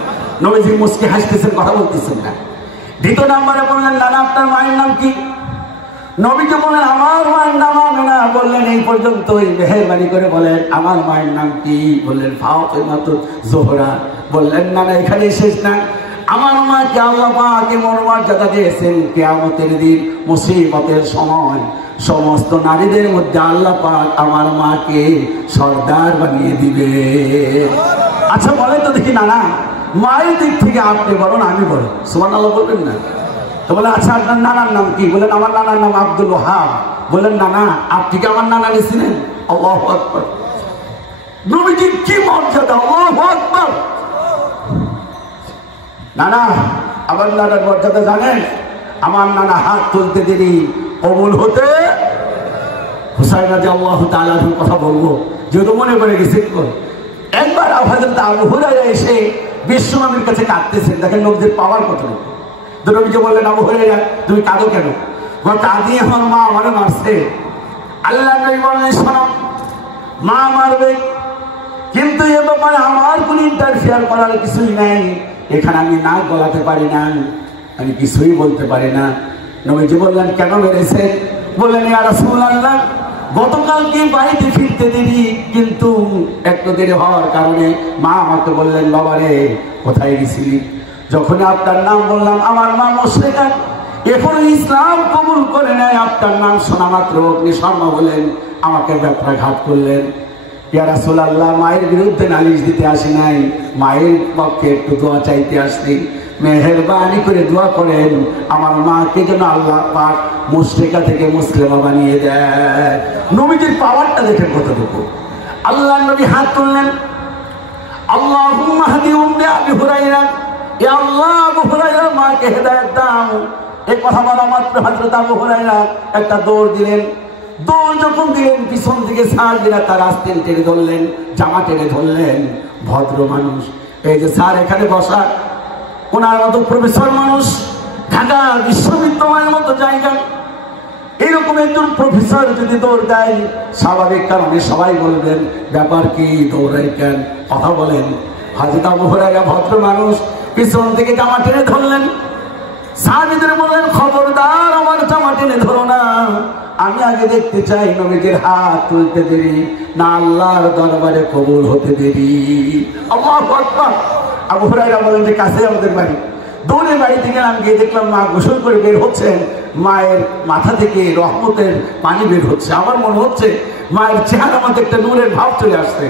নবীজি মুস্কি হাসতেছেন, কথা বলতেছেন না। দ্বিতীয় নাম্বারে বললেন নানা আপনার মায়ের নাম কি? নবীজি বললেন আমার মায়ের নাম আমেনা। বললেন এই পর্যন্তই? মেহেরবানি করে বলেন আমার মায়ের নাম কি? বললেন ফাতিমাতুজ জোহরা। বললেন না না এখানেই শেষ না, আমার মাকে আল্লাহ পাক এমন মর্যাদা দিয়েছেন কিয়ামতের দিন মুসিবতের সময় সমস্ত নারীদের মধ্যে আল্লাহ পাক আমার মাকে সর্দার বানিয়ে দিবে। আচ্ছা বলেন তো দেখি নানা মায়ের দিক থেকে আপনি বড় না আমি বড়? সুবহানাল্লাহ বলবেন না? তো বলে আচ্ছা আপনার নানার নাম কি? বলেন আমার নানার নাম আব্দুল ওয়াহাব। বলেন নানা আপনি কি আমার নানা নিয়েছিলেন? আল্লাহু আকবার। নবীজির কি মর্যাদা! আল্লাহু আকবার। নানা আমার নানার মর্যাদা জানেন? আমার নানা হাত তুলতে দেরি কবুল হতে। হুসাইন রাদিয়াল্লাহু তাআলার কথা বলবো যেহেতু মনে করে গেছে। একবার হযরত আবু হুরায়রা এসে বিশ্বনবীর কাছে কাঁদতেছেন, দেখেন লোকদের পাওয়ার কত। তো নবীজি বললেন আবু হুরায়রা তুমি কাঁদো কেন? কাঁদি আমার মা আমারে মারছে। আল্লাহ নবী বললেন শোনো মা মারবে কিন্তু এ ব্যাপারে আমার কোনো ইন্টারফেয়ার করার কিছুই নাই। এখানে আমি নাক গলাতে পারি না, আমি কিছুই বলতে পারি না। নবীজি বললেন কেন মেরেছে? বললেন ইয়া রাসূলুল্লাহ গতকালকে বাড়িতে ফিরতে দেরি, কিন্তু একটু দেরি হওয়ার কারণে মা আমাকে বললেন বাবারে কোথায় গেছিলি? যখন আপনার নাম বললাম আমার মা মুশরিকা, এখনো ইসলাম কবুল করে নেয়। আপনার নাম শোনা মাত্র আপনি শর্মা বলেন আমাকে ব্যথাঘাত করলেন। ইয়া রাসূলুল্লাহ মায়ের বিরুদ্ধে নালিশ দিতে আসি নাই, মায়ের পক্ষে একটু দোয়া চাইতে আসছি। মেহেরবানি করে দোয়া করেন আমার মাকে যেন আল্লাহ পাক মুশরিকা থেকে মুসলিমা বানিয়ে দেয়। নবীজির পাওয়ারটা দেখেন কতটুকু। আল্লাহ নবী হাত তুললেন, আল্লাহুম্মা হাদি উম্মি আবি হুরায়রা, ইয়া আল্লাহ আবু হুরায়রার মাকে হেদায়েত দাও। এই কথা বলা মাত্র হযরত আবু হুরায়রা একটা দৌড় দিলেন। দৌড় যখন দিলেন পিছন দিকে ছাড় দিলে তার আস্তেন টেনে ধরলেন, জামা টেনে ধরলেন। ভদ্র মানুষ। এই যে স্যার এখানে বসা, ওনার মতো প্রফেসর মানুষ, ঢাকা বিশ্ববিদ্যালয়ের মতো জায়গা, এইরকম একজন প্রফেসর যদি দৌড় দেয়, স্বাভাবিক কারণে সবাই বলবেন ব্যাপার কি, দৌড়াই কেন, কথা বলেন। হযরত আবু হুরায়রা ভদ্র মানুষ, পিছন থেকে জামা টেনে ধরলেন। সাহাবীদের বললেন, খবরদার আমার জামা টেনে ধরো না, আমি আগে দেখতে চাই নবীজির হাত তুলতে দেরি না আল্লাহর দরবারে কবুল হতে দেরি। আল্লাহু আকবার। আবু হুরায়রা বলেন যে কাছে আমাদের বাড়ি, দৌড়ে বাড়িতে গেলাম, গিয়ে দেখলাম মা গোসল করে বের হচ্ছেন, মায়ের মাথা থেকে রহমতের পানি বের হচ্ছে। আমার মনে হচ্ছে মায়ের চেহারা মধ্যে একটা নূরের ভাব চলে আসছে।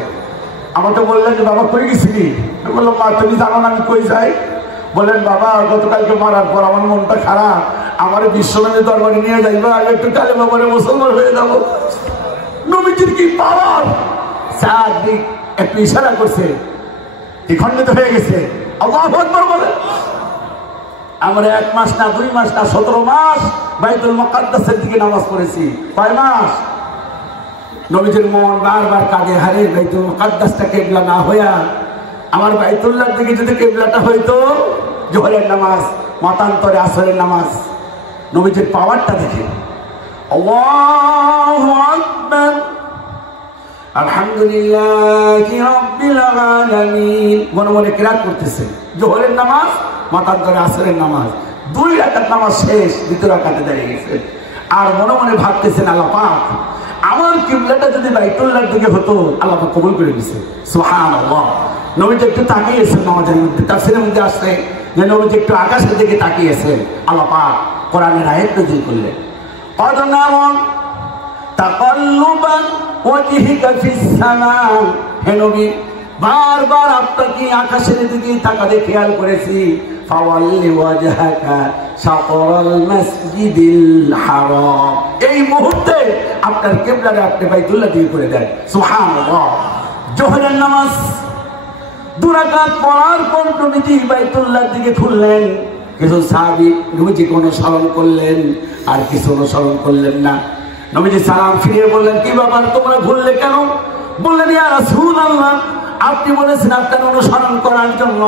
আমাকে বললেন যে বাবা কই গেছিলি? আমি বললাম মা তুমি জানো না আমি কই যাই? বললেন বাবা গতকালকে মারার পর আমার মনটা খারাপ, আমার বিশ্বনবীর দরবারে নিয়ে যাইবা, আমি একটু কালেমা পড়ে মুসলমান হয়ে যাবো। নবীজির কি পাওয়ার! চারদিক একটু ইশারা করছে, দ্বিখণ্ডিত হয়ে গেছে। আল্লাহু আকবার বলে। আমরা 1 মাস না 2 মাস না 17 মাস বাইতুল মুকাদ্দাসের দিকে নামাজ পড়েছি। কয় মাস? নবীজির মন বারবার কাঁদে, হারে বাইতুল মুকাদ্দাসটা কিবলা না হইয়া আমার বাইতুল্লাহর দিকে যদি কিবলাটা হইতো, জোহরের নামাজ, মতান্তরে আসরের নামাজ। নবীজির পাওয়ারটা দেখে আল্লাহু আকবার, আলহামদুলিল্লাহি রাব্বিল আলামিন মনে মনে কিরাত করতেছে। জোহরের নামাজ, মতান্তরে আসরের নামাজ, 2 রাকাত নামাজ শেষ, 2 রাকাতে দাঁড়িয়ে গেছে। আর মনে মনে ভাবতেছেন আল্লাহ পাক আমার কিবলাটা যদি বাইতুল্লাহর দিকে হতো, আল্লাহ পাক কবুল করে দিয়েছে। সুবহানাল্লাহ। নবীজি একটু তাকিয়েছেন, নামাজের মধ্যে তাফসীরের মধ্যে আসছে যে নবীজি একটু আকাশের দিকে তাকিয়েছেন। আল্লাহ পাক কোরআনের আয়াত নাযিল করলেন, قد نرى تقلب وجهك في السماء। হে নবী বারবার আপনাকে আকাশের দিকে তাকাতে খেয়াল করেছি। ফাওয়াল্লি ওয়াজহাকা শাতরাল মাসজিদিল হারাম। এই মুহূর্তে আপনার কিবলাটা আপনি বাইতুল্লাহ দিকে করে দেন। সুবহানাল্লাহ। জোহরের নামাজ 2 রাকাত পড়ার পর নবীজি বাইতুল্লাহর দিকে ঘুরলেন। কিছু সাহাবী নবীজিকে অনুসরণ করলেন, আর কিছু অনুসরণ করলেন না। নবীজি সালাম ফিরিয়ে বললেন, কি ব্যাপার তোমরা ঘুরলে কেন? বললেন, ইয়া রাসূলুল্লাহ আপনি বলেছেন আপনার অনুসরণ করার জন্য,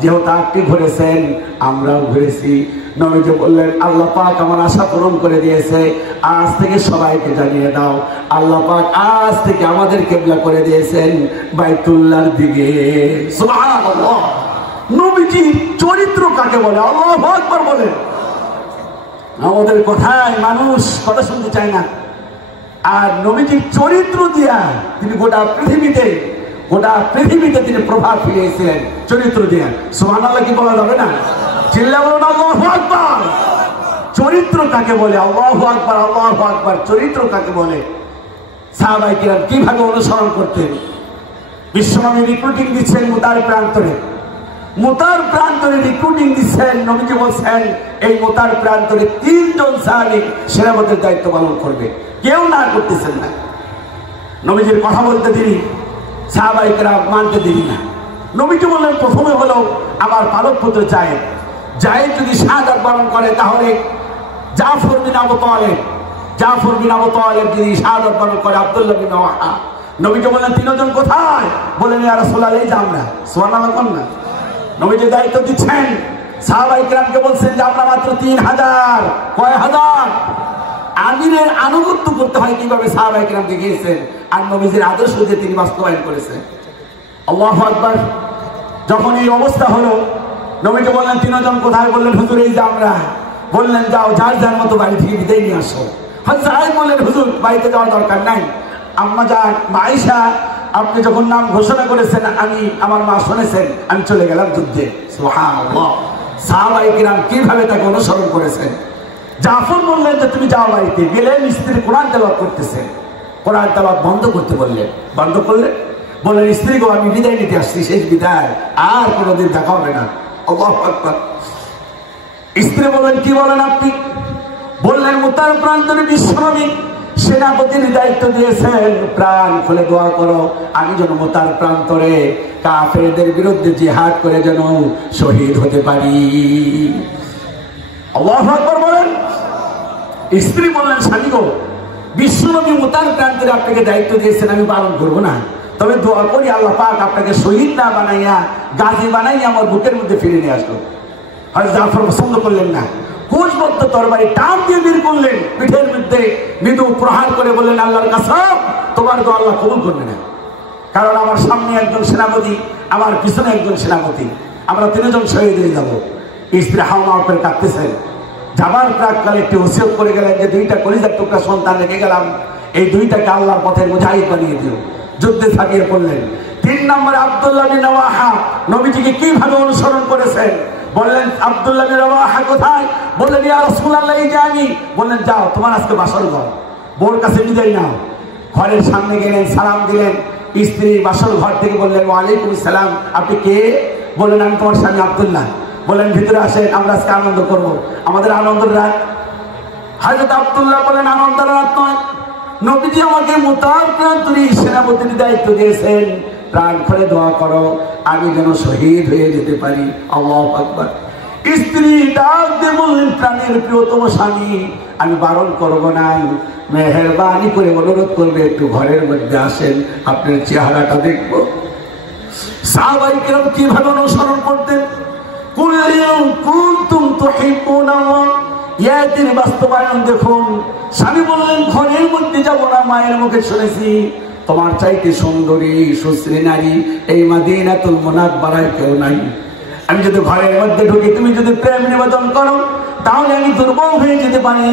যেহেতু আপনি ঘুরেছেন আমরাও ঘুরেছি। নবীজি বললেন, আল্লাহ পাক আমার আশা পূরণ করে দিয়েছে, আজ থেকে সবাইকে জানিয়ে দাও আল্লাহ পাক আজ থেকে আমাদের কিবলা করে দিয়েছেন বাইতুল্লাহর দিকে। সুবহানাল্লাহ। নবীজির চরিত্র কাকে বলে? আল্লাহু আকবার বলে। আমাদের কথায় মানুষ কথা শুনতে চায় না, আর নবীজির চরিত্র দিয়া তিনি গোটা পৃথিবীতে তিনি প্রভাব ফেলেছিলেন চরিত্র দিয়া। সুবহানাল্লাহ কি বলা যাবে না? চিল্লা বলুন আল্লাহু আকবার। চরিত্র কাকে বলে? আল্লাহু আকবার, আল্লাহু আকবার। চরিত্র কাকে বলে? সাহাবায়ে কিরাম কিভাবে অনুসরণ করতেন? বিশ্বনবী রিক্রুটিং দিচ্ছেন মুতার প্রান্তরে রিক্রুটিং দিচ্ছেন। নবীজি বলছেন এই মুতার প্রান্তরে 3 জন সাহাবী সেনাপতির দায়িত্ব পালন করবে, কেউ না করতেছেন না। নবীজির কথা বলতে দেরি, সাহাবায়ে কেরাম মানতে দেরি না। নবীজি বললেন, প্রথমে হলো আমার পালক পুত্র জায়েদ যদি শাহাদাত বরণ করে, তাহলে জাফর বিন আবু তালেব যদি শাহাদাত বরণ করে, আব্দুল্লাহ বিন রাওয়াহা। নবীজি বললেন, 3 জন কোথায়? বললেন, ইয়া রাসূলুল্লাহ এই যে আমরা। সুবহানাল্লাহ কোন না? নবীজি দায়িত্ব দিচ্ছেন, সাহাবায়ে কেরামকে বলছেন যে আমরা মাত্র 3000। কয় হাজার? আমিরের আনুগত্য করতে হয় কিভাবে সাহাবায়ে কেরামকে গিয়েছেন, আর নবীজির আদর্শ যে তিনি বাস্তবায়ন করেছেন। আল্লাহু আকবার। যখন এই অবস্থা হলো, নবীজি বললেন 3 জন কোথায়? বললেন, হুজুর এই যে আমরা। বললেন, যাও যার যার মতো বাড়ি থেকে বিদায় নিয়ে আসো। হযরত বললেন, হুজুর বাড়িতে যাওয়ার দরকার নাই, আম্মা জান আয়েশা আপনি যখন নাম ঘোষণা করেছেন আমার মা শুনেছেন, আমি চলে গেলাম যুদ্ধে। সুবহানাল্লাহ। সাহাবায়ে কিরাম কিভাবে তাকে অনুসরণ করেছেন। জাফর বললেন যে তুমি যাও বাড়িতে। গেলেন, স্ত্রী কোরআন তেলাওয়াত করতেছে, কোরআন তেলাওয়াত বন্ধ করতে বললেন। বন্ধ করলেন, বললেন, স্ত্রী গো আমি বিদায় নিতে আসছি, শেষ বিদায়, আর কোনোদিন দেখা হবে না। আল্লাহু আকবার। স্ত্রী বললেন, কি বলেন আপনি? বললেন, মুতার প্রান্তরে বিশ্বনবী সেনাপতির দায়িত্ব দিয়েছেন, প্রাণ খুলে দোয়া করো আমি যেন মুতার প্রান্তরে কাফেরদের বিরুদ্ধে জিহাদ করে যেন শহীদ হতে পারি। আল্লাহু আকবার বলেন। স্ত্রী বললেন, স্বামী গো বিশ্বনবী মুতার প্রান্তরে আপনাকে দায়িত্ব দিয়েছেন, আমি পালন করবো না। তবে দোয়া করি আল্লাহ পাক আপনাকে শহীদ না বানাইয়া গাজী বানাইয়া আমার বুকের মধ্যে ফিরে নিয়ে আসলো। হযরত জাফর পছন্দ করলেন না, কোষবদ্ধ তরবারি টান দিয়ে বের করলেন, পিঠের মধ্যে মৃদু প্রহার করে বললেন, আল্লাহর কসম তোমার দোয়া আল্লাহ কবুল করবে না। কারণ আমার সামনে একজন সেনাপতি, আমার পিছনে একজন সেনাপতি, আমরা তিনজন শহীদ হয়ে যাবো। স্ত্রী হাওয়া করে কাঁদতেছেন। যাবার প্রাককালে একটি ওসিয়ত করে গেলেন যে দুইটা কলিজার টুকরা সন্তান রেখে গেলাম, এই দুইটাকে আল্লাহর পথে মুজাহিদ বানিয়ে দিও। যুদ্ধে ঝাঁপিয়ে পড়লেন। 3 নম্বরে আব্দুল্লাহ বিন রাওয়াহা নবীজিকে কিভাবে অনুসরণ করেছেন বললেন, আব্দুল্লাহ বিন রাওয়াহা কোথায়? বললেন, ইয়া রাসূলুল্লাহ এই যে আমি। বললেন, যাও তোমার আজকে বাসর ঘর, বোর কাছে বিদায় নাও। ঘরের সামনে গেলেন, সালাম দিলেন। স্ত্রী বাসর ঘর থেকে বললেন, ওয়ালাইকুম আসসালাম, আপনি কে? বললেন, আমি তোমার স্বামী আব্দুল্লাহ। বললেন, ভিতরে আসেন, আমরা আজকে আনন্দ করব, আমাদের আনন্দের রাত। হযরত আব্দুল্লাহ বলেন, আনন্দের রাত নয়, নবীজি আমাকে মুতাআক্কিদ সেনাপতির দায়িত্ব দিয়েছেন, প্রাণ খুলে দোয়া করো আমি যেন শহীদ হয়ে যেতে পারি। আল্লাহু আকবার। স্ত্রী ডাক দিয়ে বললেন, প্রাণের প্রিয়তম স্বামী, আমি বারণ করব না, মেহেরবানি করে অনুরোধ করবে একটু ঘরের মধ্যে আসেন, আপনার চেহারাটা দেখব। সাহাবায়ে কেরাম কিভাবে অনুসরণ করতেন? কুনতুম তুহিব্বুনাল্লাহ, ইয়াতির বাস্তবায়ন দেখুন। স্বামী বললেন, ঘরের মধ্যে যাব না, মায়ের মুখে শুনেছি তোমার চাইতে সুন্দরী সুশ্রী নারী এই মদিনাতুল মুনাওয়ারায় কেউ নাই। আমি যদি ঘরের মধ্যে ঢুকি, তুমি যদি প্রেম নিবেদন করো, তাহলে আমি দুর্বল হয়ে যেতে পারি,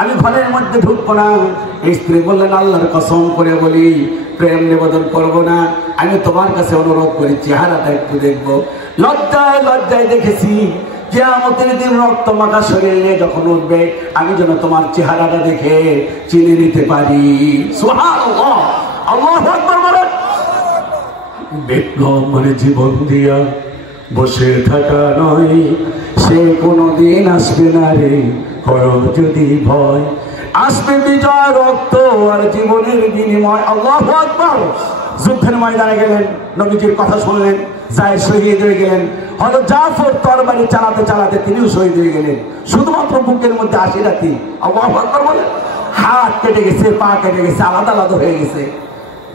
আমি ঘরের মধ্যে ঢুকবো না। স্ত্রী বললেন, আল্লাহর কসম করে বলি প্রেম নিবেদন করবো না, আমি তোমার কাছে অনুরোধ করি চেহারাটা একটু দেখবো। লজ্জায় লজ্জায় দেখেছি, কিয়ামতের দিন রক্ত মাখা শরীর নিয়ে যখন উঠবে, আমি যেন তোমার চেহারাটা দেখে চিনে নিতে পারি। সুবহানাল্লাহ, আল্লাহু আকবার বলেন। বিপ্লব মানে জীবন দিয়া বসে থাকা নয়, সে কোনদিন আসবে না রে, করো যদি ভয়, আসবে বিজয় রক্ত আর জীবনের বিনিময়। আল্লাহু আকবার। যুদ্ধের ময়দানে গেলেন, নবীজির কথা শুনলেন, যায় শহীদ হয়ে গেলেন। হযরত জাফর তরবারি চালাতে চালাতে তিনিও শহীদ হয়ে গেলেন, শুধুমাত্র বুকের মধ্যে 80 রাতি। আল্লাহু আকবার বলেন। হাত কেটে গেছে, পা কেটে গেছে, আলাদা আলাদা হয়ে গেছে।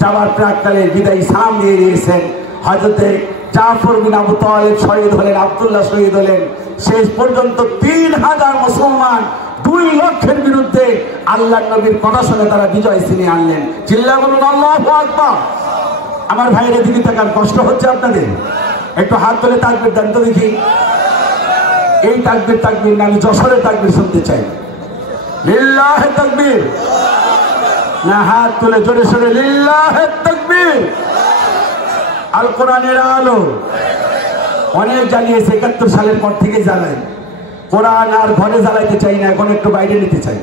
যাওয়ার প্রাককালে বিদায়ী সালাম দিয়ে দিয়েছেন। হযরতে জাফর বিন আবু তালিব শহীদ হলেন, আব্দুল্লাহ শহীদ হলেন। শেষ পর্যন্ত 3000 মুসলমান 2 লক্ষের বিরুদ্ধে আল্লাহর নবীর কথা শুনে তারা বিজয় ছিনিয়ে আনলেন। চিল্লায়ে বলুন আল্লাহু আকবার। আমার ভাইয়ের দিকে তাকান, কষ্ট হচ্ছে আপনাদের? একটু হাত তুলে তাকবীর দেন তো দেখি। এই তাকবীর তাকবীর না, আমি যশোরের তাকবীর শুনতে চাই। লিল্লাহি তাকবীর না, হাত তুলে জোরে সোরে লিল্লাহি তাকবীর। আল কোরআনের আলো অনেক জ্বালিয়েছে, 71 সালের পর থেকে জ্বালায়। কোরআন আর ঘরে জ্বালাইতে চাই না, এখন একটু বাইরে নিতে চাই।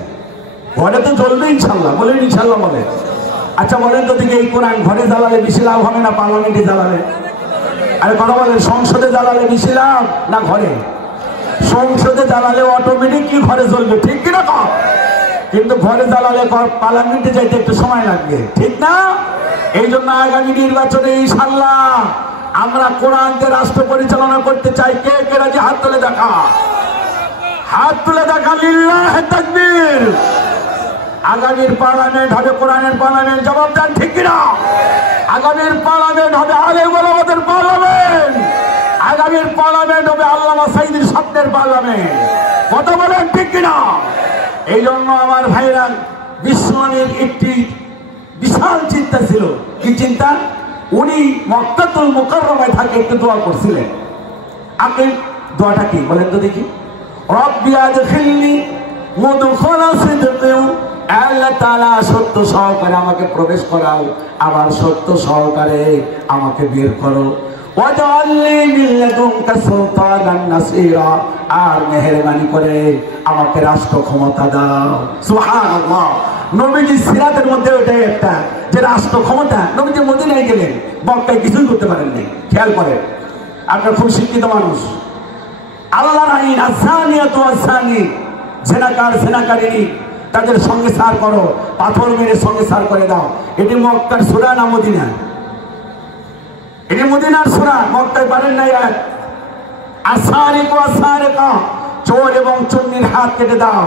ঘরে তো জ্বলবে ইনশাল্লাহ, বলেন ইনশাল্লাহ বলেন। আচ্ছা বলেন তো দেখি, এই কোরআন ঘরে জ্বালালে বেশি লাভ হবে না পার্লামেন্টে জ্বালালে? আরে কথা বলেন, সংসদে জ্বালালে বেশি লাভ না ঘরে? সংসদে জ্বালালে অটোমেটিকলি ঘরে জ্বলবে, ঠিক কিনা কম? কিন্তু ঘরে জ্বালালে পার্লামেন্টে যাইতে একটু সময় লাগবে, ঠিক না? এই জন্য আগামী নির্বাচনে ইনশাল্লাহ আমরা কোরআনকে রাষ্ট্র পরিচালনা করতে চাই। কে কে রাজি? হাত তুলে দেখা, হাত তুলে দেখা। লিল্লাহি তাকবীর। আগামীর পার্লামেন্ট হবে কোরআনের পার্লামেন্ট, জবাব দেন ঠিক কিনা? আগামীর পার্লামেন্ট হবে আলেম ওলামাদের পার্লামেন্ট, আগামীর পার্লামেন্ট হবে আল্লামা সাঈদীর স্বপ্নের পার্লামেন্ট। কথা বলেন ঠিক কিনা? এই জন্য আমার ভাইরা, বিশ্বনবীর একটি বিশাল চিন্তা ছিল। কি চিন্তা? উনি মক্কাতুল মুকাররমায় থাকে, একটু দোয়া করছিলেন। আপনি দোয়াটা কি বলেন তো দেখি? রব্বি আদখিলনি মুদখালা সিদকিন, আল্লাহ তাআলা সত্য সহকারে আমাকে প্রবেশ করাও, আবার সত্য সহকারে আমাকে বের করো। ওয়াজআলনি মিন লাদুনকা সুলতানান নাসীরা, আর মেহেরবানি করে আমাকে রাষ্ট্র ক্ষমতা দাও। সুবহানাল্লাহ। নবীজি সিরাতের মধ্যে ওইটাই একটা, যে রাষ্ট্র ক্ষমতা। নবীজি মদিনায় গেলেন, মক্কায় কিছুই করতে পারেননি। খেয়াল করেন, আপনার খুব শিক্ষিত মানুষ। আল্লাহর আইন, আযানিয়াতু আযানি, জেনাকার জেনাকারিনী তাদের সঙ্গে সার করো, পাথর মেরে সঙ্গে সার করে দাও। এটি মক্কার সূরা না মদিনা? এটি মদিনার সূরা, মক্কায় পারেন নাই। আসারিকু আসারিকা, চোর এবং চুন্নির হাত কেটে দাও,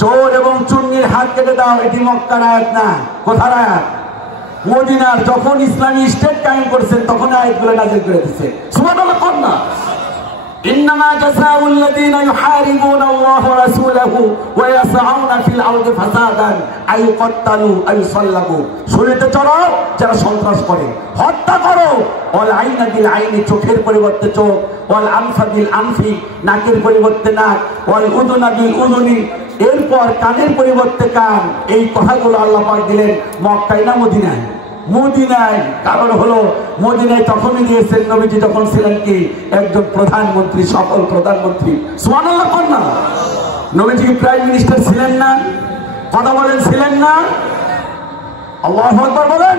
চোর এবং চুন্নির হাত কেটে দাও। এটি মক্কার আয়াত না, কোথার আয়াত? মদিনার যখন ইসলামী স্টেট কায়েম করছেন তখন আয়াতগুলো নাযিল করে দিয়েছে। সুবহানাল্লাহ কোন না ইন্নামা জাযাউল লাযিনা ইউহারিবুনা আল্লাহ ওয়া রাসূলাহু ওয়া ইয়াসআউনা ফিল আরদি ফাসাদান আইয়ুকাত্তালু আইয়ুসাল্লাবু। শুনতে চলো যারা সন্ত্রাস করে, হত্যা করো। ওয়াল আইনা বিল আইনি, চোখের পরিবর্তে চোখ। ওয়াল আনফা বিল আনফি, নাকের পরিবর্তে নাক। ওয়াল উযুনা বিল উযুনি, এরপর কানের পরিবর্তে কান। এই কথাগুলো আল্লাহ পাক দিলেন মক্কায় না মদিনায়? মদিনায়। কারণ হলো মদিনায় তখনই দিয়েছেন নবীজি যখন ছিলেন কি একজন প্রধানমন্ত্রী, সকল প্রধানমন্ত্রী। সুবহানাল্লাহ কোন না? নবীজি প্রাইম মিনিস্টার ছিলেন না? কথা বলেন ছিলেন না? আল্লাহু আকবার বলেন।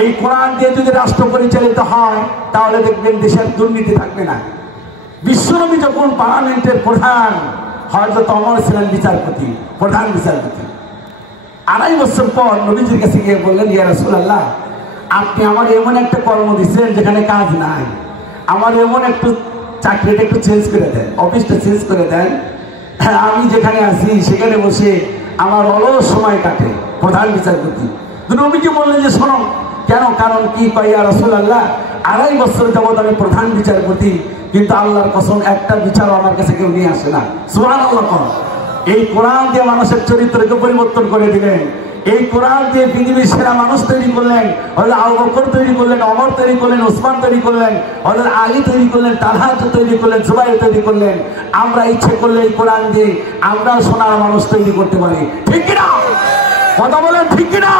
এই কোরআন দিয়ে যদি রাষ্ট্র পরিচালিত হয় তাহলে দেখবেন দেশের দুর্নীতি থাকবে না। বিশ্বনবী যখন পার্লামেন্টের প্রধান, হযরত ওমর ছিলেন বিচারপতি, প্রধান বিচারপতি। 2.5 বছর পর নবীজির কাছে গিয়ে বললেন, ইয়া রাসূলুল্লাহ, আপনি আমার এমন একটা কর্ম দিচ্ছেন যেখানে কাজ নাই, আমার এমন একটু চাকরিটা একটু চেঞ্জ করে দেন, অফিসটা চেঞ্জ করে দেন। আমি যেখানে আছি সেখানে বসে আমার অলস সময় কাটে। প্রধান বিচারপতি। নবীজি বললেন যে শোনো, কেন? কারণ কি? কয়, ইয়া রাসূলুল্লাহ, 2.5 বছর যাবত আমি প্রধান বিচারপতি, কিন্তু আল্লাহর কসম একটা বিচারও আমার কাছে কেউ নিয়ে আসে না। সুবহানাল্লাহ কোন? এই কোরআন দিয়ে মানুষের চরিত্রকে পরিবর্তন করে দিলেন। এই কোরআন দিয়ে পৃথিবীর সেরা মানুষ তৈরি করলেন। হযরত আবু বকর তৈরি করলেন, ওমর তৈরি করলেন, ওসমান তৈরি করলেন, হযরত আলী তৈরি করলেন, তালহা তৈরি করলেন, জুবাইর তৈরি করলেন। আমরা ইচ্ছে করলে এই কোরআন দিয়ে আমরাও সোনার মানুষ তৈরি করতে পারি। ঠিক কিনা? কথা বলেন ঠিক কিনা?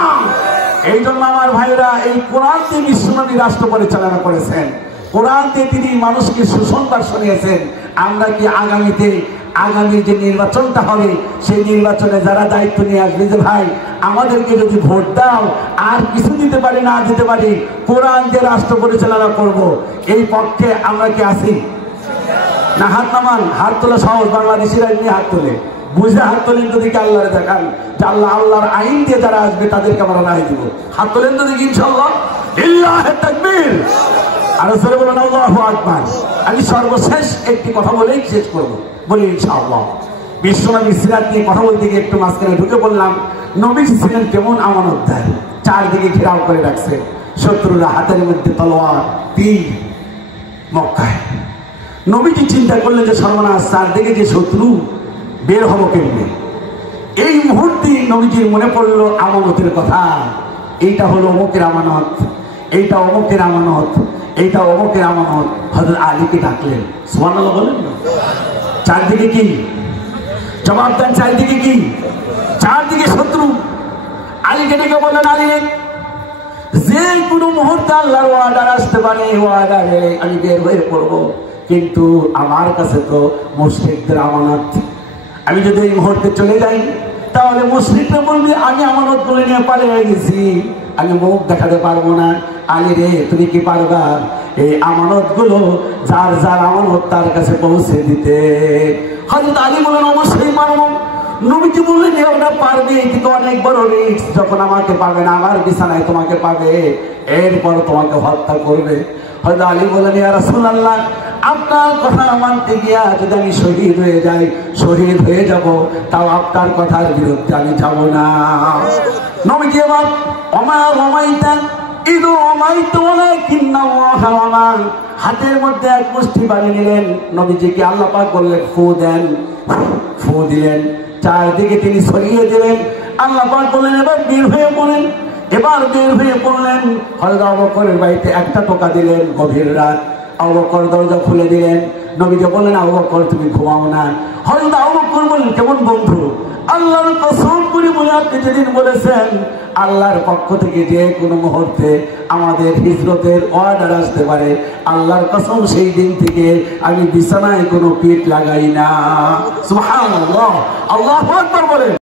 এই জন্য আমার ভাইরা, এই কোরআন দিয়ে বিশ্বনবী রাষ্ট্র পরিচালনা করেছেন। কোরআন দিয়ে তিনি মানুষকে সুসংবাদ শুনিয়েছেন। আমরা কি আগামীর যে নির্বাচনটা হবে সেই নির্বাচনে যারা দায়িত্ব নিয়ে আসবে, যে ভাই আমাদেরকে যদি ভোট দাও, আর কিছু দিতে পারি না দিতে পারি, কোরআন দিয়ে রাষ্ট্র পরিচালনা করব, এই পক্ষে আমরা কি আছি না? হাত নামান। হাত তোলা সহজ, বাংলাদেশিরা এমনি হাত তোলে, বুঝে হাত তোলেন তো দেখি, আল্লাহরে দেখান যে আল্লাহর আইন দিয়ে যারা আসবে তাদেরকে আমরা রায় দিব। হাত তোলেন তো দেখি ইনশাআল্লাহ। লিল্লাহি তাকবীর। আর জোরে বলেন আল্লাহু আকবার। আমি সর্বশেষ একটি কথা বলেই শেষ করব, বলি ইনশাআল্লাহ। বিশ্বনবী সিরাত নিয়ে কথা বলতে গিয়ে একটু মাঝখানে ঢুকে বললাম, নবীজি ছিলেন কেমন আমানতদার। চারদিকে ঘেরাও করে রাখছে, শত্রুরা হাতের মধ্যে তলোয়ার, তীর। মক্কায় নবীজি চিন্তা করলেন যে সর্বনাশ, চারদিকে যে শত্রু, বের হবো কেমনে? এই মুহূর্তে নবীজির মনে পড়লো আমানতের কথা। এইটা হলো অমুকের আমানত, এইটা অমুকের আমানত, এইটা অমুকের আমানত। হযরত আলীকে ডাকলেন। সুবহানাল্লাহ বলেন। চারদিকে কি? জবাব দেন, চারদিকে কি? চারদিকে শত্রু। আলীকে ডেকে বললেন, আলী, যে কোনো মুহূর্তে আল্লাহর ওয়াদা আসতে পারে, ওয়াদারে আমি বের হয়ে পড়বো, কিন্তু আমার কাছে তো মুশরিকদের আমানত। আমি যদি এই মুহূর্তে চলে যাই তাহলে মুশরিকরা বলবে আমি আমানত গুলো নিয়ে পালিয়ে গেছি, আমি মুখ দেখাতে পারবো না। আলী রে, তুমি কি পারবা এই আমানত গুলো যার যার আমানত তার কাছে পৌঁছে দিতে? হযরত আলী বলেন, অবশ্যই পারবো। নবীজি বললেন, ওরা পারবে, কিন্তু অনেক বড় রিস্ক। যখন আমাকে পাবে না, আমার বিছানায় তোমাকে পাবে, এরপর তোমাকে হত্যা করবে। হযরত আলী বলেন, ইয়া রাসূলুল্লাহ, আপনার কথা মানতে গিয়া যদি আমি শহীদ হয়ে যাই, শহীদ হয়ে যাব, তাও আপনার কথার বিরুদ্ধে আমি যাব না। নবীজি এবার হাতের মধ্যে এক মুষ্টি বাড়ি নিলেন। নবীজিকে আল্লাহ পাক বললেন, ফু দেন। ফু দিলেন, চারদিকে তিনি ছড়িয়ে দিলেন। আল্লাহ পাক বললেন, এবার বের হয়ে পড়েন। এবার বের হয়ে পড়লেন। হযরত আবু বকরের বাড়িতে একটা টোকা দিলেন। গভীর রাত, আবু বকর দরজা খুলে দিলেন। নবীজি বললেন, আবু বকর তুমি ঘুমাও না। হযরত আবু বকর বললেন, কেমন বন্ধু? আল্লাহর কসম করে বলে, আপনি যেদিন বলেছেন আল্লাহর পক্ষ থেকে যে কোনো মুহূর্তে আমাদের হিজরতের অর্ডার আসতে পারে, আল্লাহর কসম সেই দিন থেকে আমি বিছানায় কোনো পিঠ লাগাই না। সুবহানাল্লাহ। আল্লাহু আকবার বলেন।